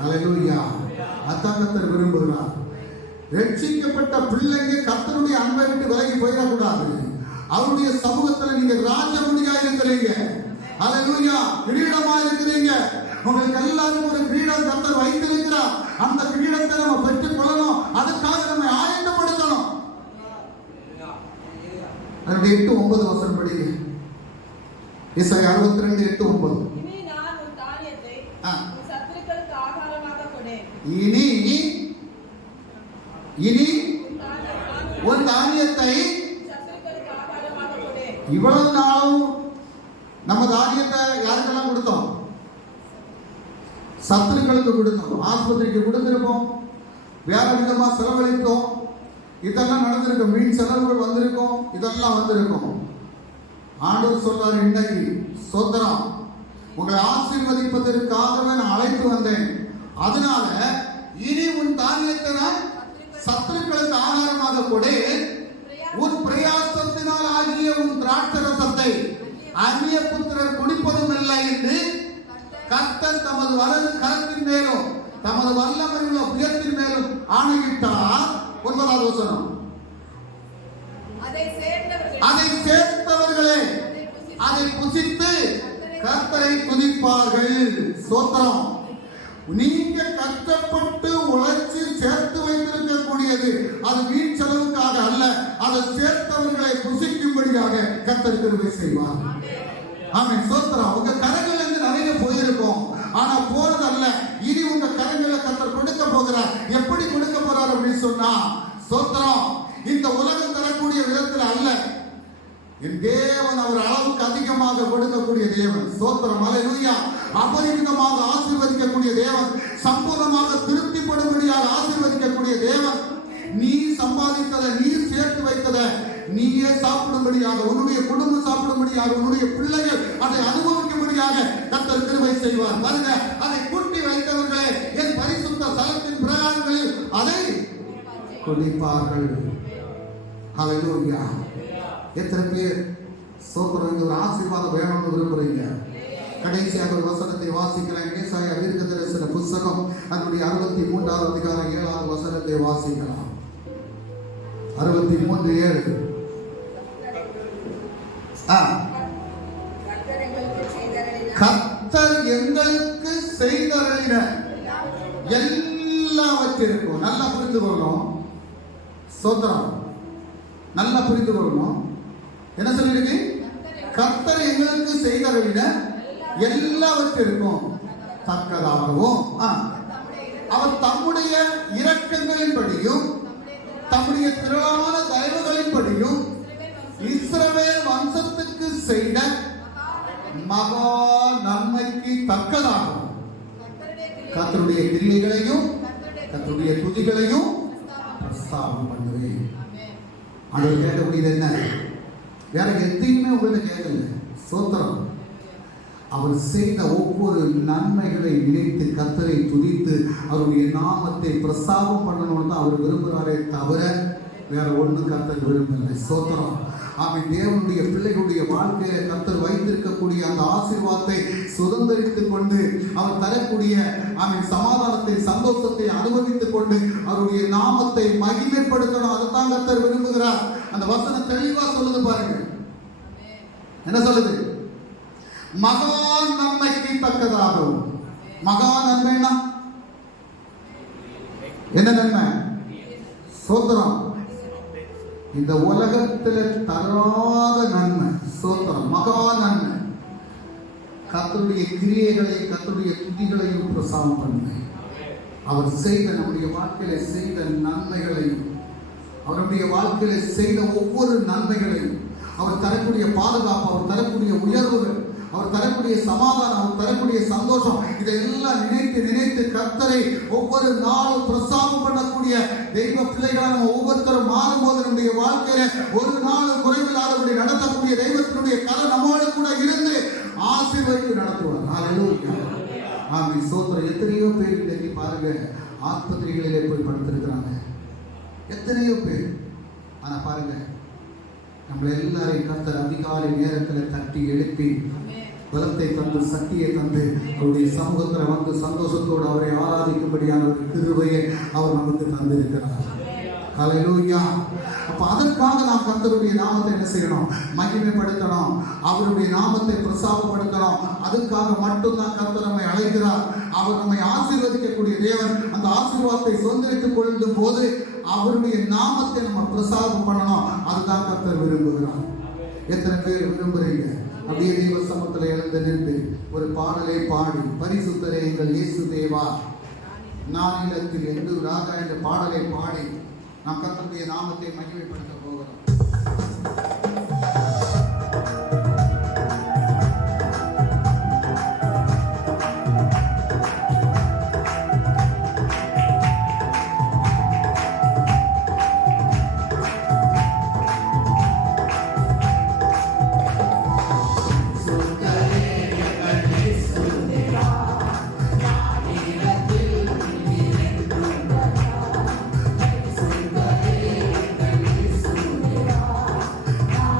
ஹல்லேலூயா. அதான் கர்த்தர் விரும்புகிறார். ரட்சிக்கப்பட்ட பிள்ளைங்க கர்த்தருடைய அன்பை விட்டு விலகி போயிடக்கூடாது. அவருடைய சமூகத்துல நீங்க ராஜ முடியா இருக்கிறீங்க. ஹல்லேலூயா. கிரீடமா இருக்கிறீங்க. உங்களுக்கு எல்லாருக்கும் ஒரு கிரீடம் கர்த்தர் வைத்திருக்கிறார். அந்த கிரீடத்தை நம்ம பெற்றுக் கொள்ளணும். அதுக்காக நம்ம ஆயத்தப்படுத்தணும். 8-9 வசனம் படிங்க. ஏசாயா 62:8-9. இனி நான் உன் தானியத்தை உன் சத்துருக்களுக்கு ஆகாரமாக கொடேன். இனி உன் தானியத்தை சத்துருக்களுக்கு ஆகாரமாக கொடேன். இவ்வளவு நாளும் நம்ம தானியத்தை யாருக்கெல்லாம் கொடுத்தோம்? சத்துருக்களுக்கு கொடுத்தோம். ஆஸ்பத்திரிக்கு கொடுத்திருப்போம். வேற விதமா செலவழித்தோம். இதெல்லாம் நடந்திருக்கும். மீன் செலவுகள் வந்திருக்கும். இதெல்லாம் வந்திருக்கும். ஆண்டவர் சொல்றாரு, இன்னைக்கு சோதரம் உங்களை ஆசீர்வதிப்பதற்காகவே நான் அழைத்து வந்தேன். அதனால இனி உன் தானியத்தை நான் சத்துருக்களுக்கு ஆகாரமாக கொடு. உன் பிரயாசத்தினால் ஆகிய உன் திராட்சரசத்தை அந்நிய புத்திரர் குடிப்பதும் இல்லை என்று கர்த்தர் தமது வலது கரத்தின் மேலும் தமது வல்லமை உள்ள புயத்தின் மேலும் ஆணையிட்டார். 9வது வசனம். அதை சேர்த்தவர்களே அதை புசித்து கர்த்தரை துதிப்பார்கள். ஸ்தோத்திரம். நீங்க கஷ்டப்பட்டு உழைச்சி சேர்த்து வைத்திருக்கக்கூடியது அது வீண் செலவுக்காக அல்ல, அதை சேர்த்தவர்களை புசிக்கும்படியாக கர்த்தர் கிருபை செய்வார். ஆமென். ஸ்தோத்திரம். உங்க கரங்கள் இருந்து நிறைய போயிருக்கும், ஆனா போறது அல்ல, இனி உங்க கரங்களை கர்த்தர் கொடுக்க போகிறார். எப்படி கொடுக்க போறார் அப்படின்னு சொன்னா, ஸ்தோத்திரம், இந்த உலகம் தரக்கூடிய விதத்தில் அல்ல, என் தேவன் அவர் அளவுக்கு அதிகமாக கொடுக்கக்கூடிய தேவன். ஸ்தோத்திரம். அல்லேலூயா. அபரிமிதமாக ஆசீர்வதிக்கக்கூடிய தேவன், சம்பூர்ணமாக திருப்திப்படும்படியாக ஆசீர்வதிக்கக்கூடிய தேவன். நீ சம்பாதித்ததை, நீ சேர்த்து வைத்ததை நீயே சாப்பிடும்படியாக, உன்னுடைய குடும்பம் சாப்பிடும்படியாக, உன்னுடைய பிள்ளைகள் அதை அனுபவிக்கும்படியாக கர்த்தர் கிருபை செய்வார். பாருங்க, அதை கூட்டி வைத்தவர்களே என் பரிசுத்த ஸ்தலத்தின் பிரகாரங்களில் அதை குடிப்பார்கள். ஹல்லேலூயா. எத்தனை பேர் ஸ்தோத்திரம் ஒரு ஆசீர்வாதம் வேணும்னு விரும்புறீங்க? கடைசியாக ஒரு வசனத்தை வாசிக்கலாம். ஏசாயா தீர்க்கதரிசன புத்தகம் அதனுடைய 63வது அதிகாரம் 7வது வசனத்தை வாசிக்கலாம். 63:7. கர்த்தர் எங்களுக்கு செய்தருளின எல்லாவற்றிற்கும். நல்லா புரிந்து கொள்ளணும். ஸ்தோத்திரம். நல்லா புரிந்து கொள்ளணும். என்ன சொல்லிருக்கு? கர்த்தர் எங்களுக்கு செய்தருளின எல்லாவற்றிற்கும் தக்கதாகவும் அவர் தம்முடைய இரக்கங்களின்படியும் தம்முடைய திரளான தயவுகளின்படியும் இஸ்ரவேல் வம்சத்துக்கு செய்த மகா நன்மைக்கு தக்கதாகவும் கர்த்தருடைய கிரியைகளையும் கர்த்தருடைய துதிகளையும் பிரஸ்தாபம் பண்ணுவேன். ஆண்டவர் கேட்கக்கூடியது என்ன? வேற எதையுமே உங்கள்கிட்ட கேட்கல. ஸ்தோத்திரம். அவர் செய்த ஒவ்வொரு நன்மைகளை நினைத்து கர்த்தரை துதித்து அவருடைய நாமத்தை பிரஸ்தாபம் பண்ணணும்னு தான் அவர் விரும்புகிறாரே தவிர வேற ஒன்றும் கர்த்தர் விரும்பவில்லை. ஸ்தோத்திரம். ஆமென். தேவனுடைய பிள்ளைகளுடைய வாழ்க்கையில கர்த்தர் வைத்திருக்கக்கூடிய அந்த ஆசீர்வாதத்தை சுதந்திரித்துக் கொண்டு அவர் தரக்கூடிய ஆமென் சமாதானத்தை, சந்தோஷத்தை அனுபவித்துக் கொண்டு அவருடைய நாமத்தை மகிமைப்படுத்தணும். அதைத்தான் கர்த்தர் விரும்புகிறார். அந்த வசனம் தெளிவா சொல்லுது பாருங்க. என்ன சொல்லுது? மகா நன்மைக்கு தக்கதாகவும். மகா நன்மைன்னா என்ன நன்மை? ஸ்தோத்திரம். இந்த உலகத்தில் தராத நன்மை. ஸ்தோத்திரம். மகா நன்மை. கர்த்தருடைய கிரியைகளை கர்த்தருடைய துதிகளையும் பிரசாரம் பண்ணு. அவர் செய்த நம்முடைய வாழ்க்கையில செய்த நன்மைகளையும் அவருடைய வாழ்க்கையில செய்த ஒவ்வொரு நன்மைகளையும், அவர் தரக்கூடிய பாதுகாப்பு, அவர் தரக்கூடிய உயர்வுகள், அவர் தரக்கூடிய சமாதானம், அவர் தரக்கூடிய சந்தோஷம், இதெல்லாம் நினைத்து நினைத்து கர்த்தரை ஒவ்வொரு நாளும் பிரசாதம் பண்ணக்கூடிய தெய்வ பிள்ளைகளாக நம்ம ஒவ்வொருத்தரும் மாறும்போது நம்முடைய வாழ்க்கையில ஒரு நாளும் குறைவில்லாதபடி நடத்தக்கூடிய தெய்வத்தினுடைய கதை நம்மோடு கூட இருந்து ஆசீர்வதித்து நடத்துவார். ஹல்லேலூயா. ஆமென். ஸ்தோத்திரம். எத்தனையோ பேர் இன்னைக்கு பாருங்க ஆஸ்பத்திரிகளிலே போய் படுத்திருக்கிறாங்க. எத்தனையோ பேர். ஆனா பாருங்க, நம்மள எல்லாரையும் கர்த்தர் அதிகாலை நேரத்தில் தட்டி எழுப்பி பலத்தை தந்து சக்தியை தந்து அவருடைய சமூகத்தில் வந்து சந்தோஷத்தோடு அவரை ஆராதிக்கும்படியான ஒரு கிருபையை அவர் நமக்கு தந்திருக்கிறார். ஹல்லேலூயா. அப்ப அதற்காக நாம் கர்த்தருடைய நாமத்தை என்ன செய்யணும்? மகிமைப்படுத்தணும். அவருடைய நாமத்தை பிரசாபப்படுத்தணும். அதுக்காக மட்டும்தான் கர்த்தர் நம்மை அழைக்கிறார். அவர் நம்மை ஆசீர்வதிக்கக்கூடிய தேவன். அந்த ஆசீர்வாதத்தை சுதந்திரித்துக் கொள்ளும் போது அவருடைய நாமத்தை நம்ம பிரசாதம் பண்ணணும். அதுதான் கர்த்தர் விரும்புகிறார். எத்தனை பேர் விரும்புறீங்க? அப்படியே தெய்வ சமூகத்தில் எழுந்து நின்று ஒரு பாடலை பாடி, பரிசுத்தரே எங்கள் இயேசு தேவா நானிலத்தில் எந்த ராஜா என்ற பாடலை பாடி நாம் கர்த்தருடைய நாமத்தை மகிமைப்படுத்த போகிறோம். Now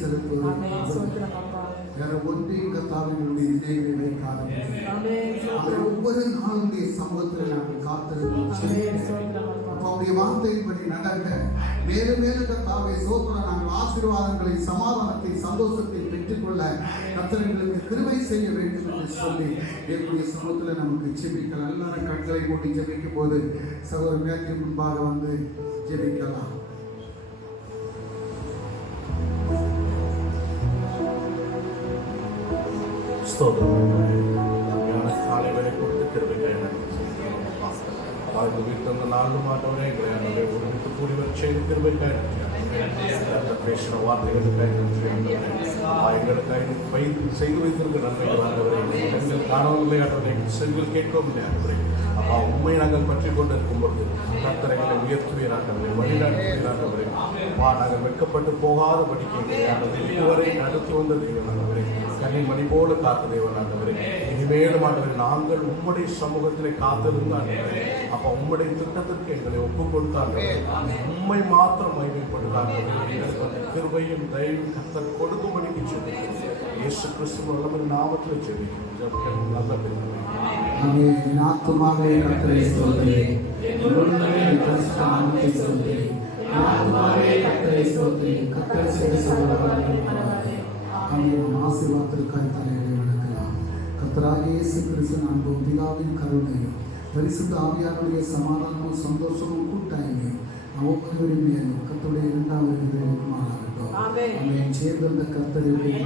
செலுத்துவது ஆமென். ஸ்தோத்திரம் அப்பா. வேற ஒன்றையும் கர்த்தாவினுடைய நினைவை வைக்காதீர்கள். ஆமென். அவர் ஸ்தோத்திரம். ஒவ்வொரு நாளும் உடைய சமூகத்தில் நாங்கள் காத்திருக்கிறோம். ஆமென். ஸ்தோத்திரம் அப்பா. அவருடைய வார்த்தையின்படி நடக்க மேலும் மேலும் கர்த்தாவே சோத்திரம் நாங்கள் ஆசீர்வாதங்களை, சமாதானத்தை, சந்தோஷத்தை பெற்றுக்கொள்ள கர்த்தர்களுக்கு கிருபை செய்ய வேண்டும் என்று சொல்லி என்னுடைய சமூகத்தில் நமக்கு ஜெபிக்கலாம். எல்லாரும் கண்களை மூடி ஜெபிக்கும் போது சகோதரர் மேற்கு முன்பாக வந்து ஜெபிக்கலாம். காலை வரை கொடுத்து கிருபைக்காக வாழ்ந்து வீட்டு நாலு மாட்டவரே எங்களை ஒருமித்து கூடி செய்து கிருபைக்காக பேசின வார்த்தைகளுக்காக எங்களுக்காக செய்து வைத்திருக்க நன்மைகள் ஆண்டவரை எங்கள் காணவில்லை ஆண்டவரை செல்கள் கேட்கவில்லை ஆண்டவரை அப்பா உண்மை நாங்கள் பற்றி கொண்டிருக்கும் பொழுது கர்த்தரைகளை உயர்த்துவீராகவே வழிநடத்துவீராகவே அப்பா நாங்கள் வெட்கப்பட்டு போகாத படிக்க இதுவரை நடத்தி வந்த தேவனாகவே கண்ணின் மணி போல காத்த தேவனாகவே இனிமேலும் ஆண்டவரை நாங்கள் உம்முடைய சமூகத்திலே காத்திருந்து ஆண்டவரை அப்பா உம்முடைய திட்டத்திற்கு எங்களை ஒப்புக் கொடுத்தாங்க உண்மை மாத்திரம் மகிமைப்படுத்தாங்க எங்களுக்கு அந்த கிருபையும் தயவும் கர்த்தர் கொடுக்கும்படிக்கு ஜெபிக்கிறோம். இயேசு கிறிஸ்து வல்லமையின் நாமத்தில் ஜெபிக்கிறோம். ஜெபிக்கிறோம் நல்ல பிதாவே. ஆமென். என் ஆத்துமாவே கர்த்தரை ஸ்தோத்திரி, என் உள்ளமே என் பரிசுத்த நாமத்தை ஸ்தோத்திரி. என் ஆத்துமாவே கர்த்தரை ஸ்தோத்திரி, கர்த்தர் செய்த சகலவற்றையும் மறவாதே. ஆமென். நம் ஆசீர்வாதத்திற்காய் தலைகளை வணங்கலாம். கர்த்தராகிய இயேசு கிறிஸ்துவின் அன்பும் பிதாவின் கருணையும் பரிசுத்த ஆவியாருடைய சமாதானமும் சந்தோஷமும் கூட்டாய்மையும் ஒவ்வொருவரின் மேலும் கர்த்தருடைய இரண்டாவது நிலையில் மாறாகட்டும். ஆமென். ஆமென். சேர்ந்த கர்த்தருடைய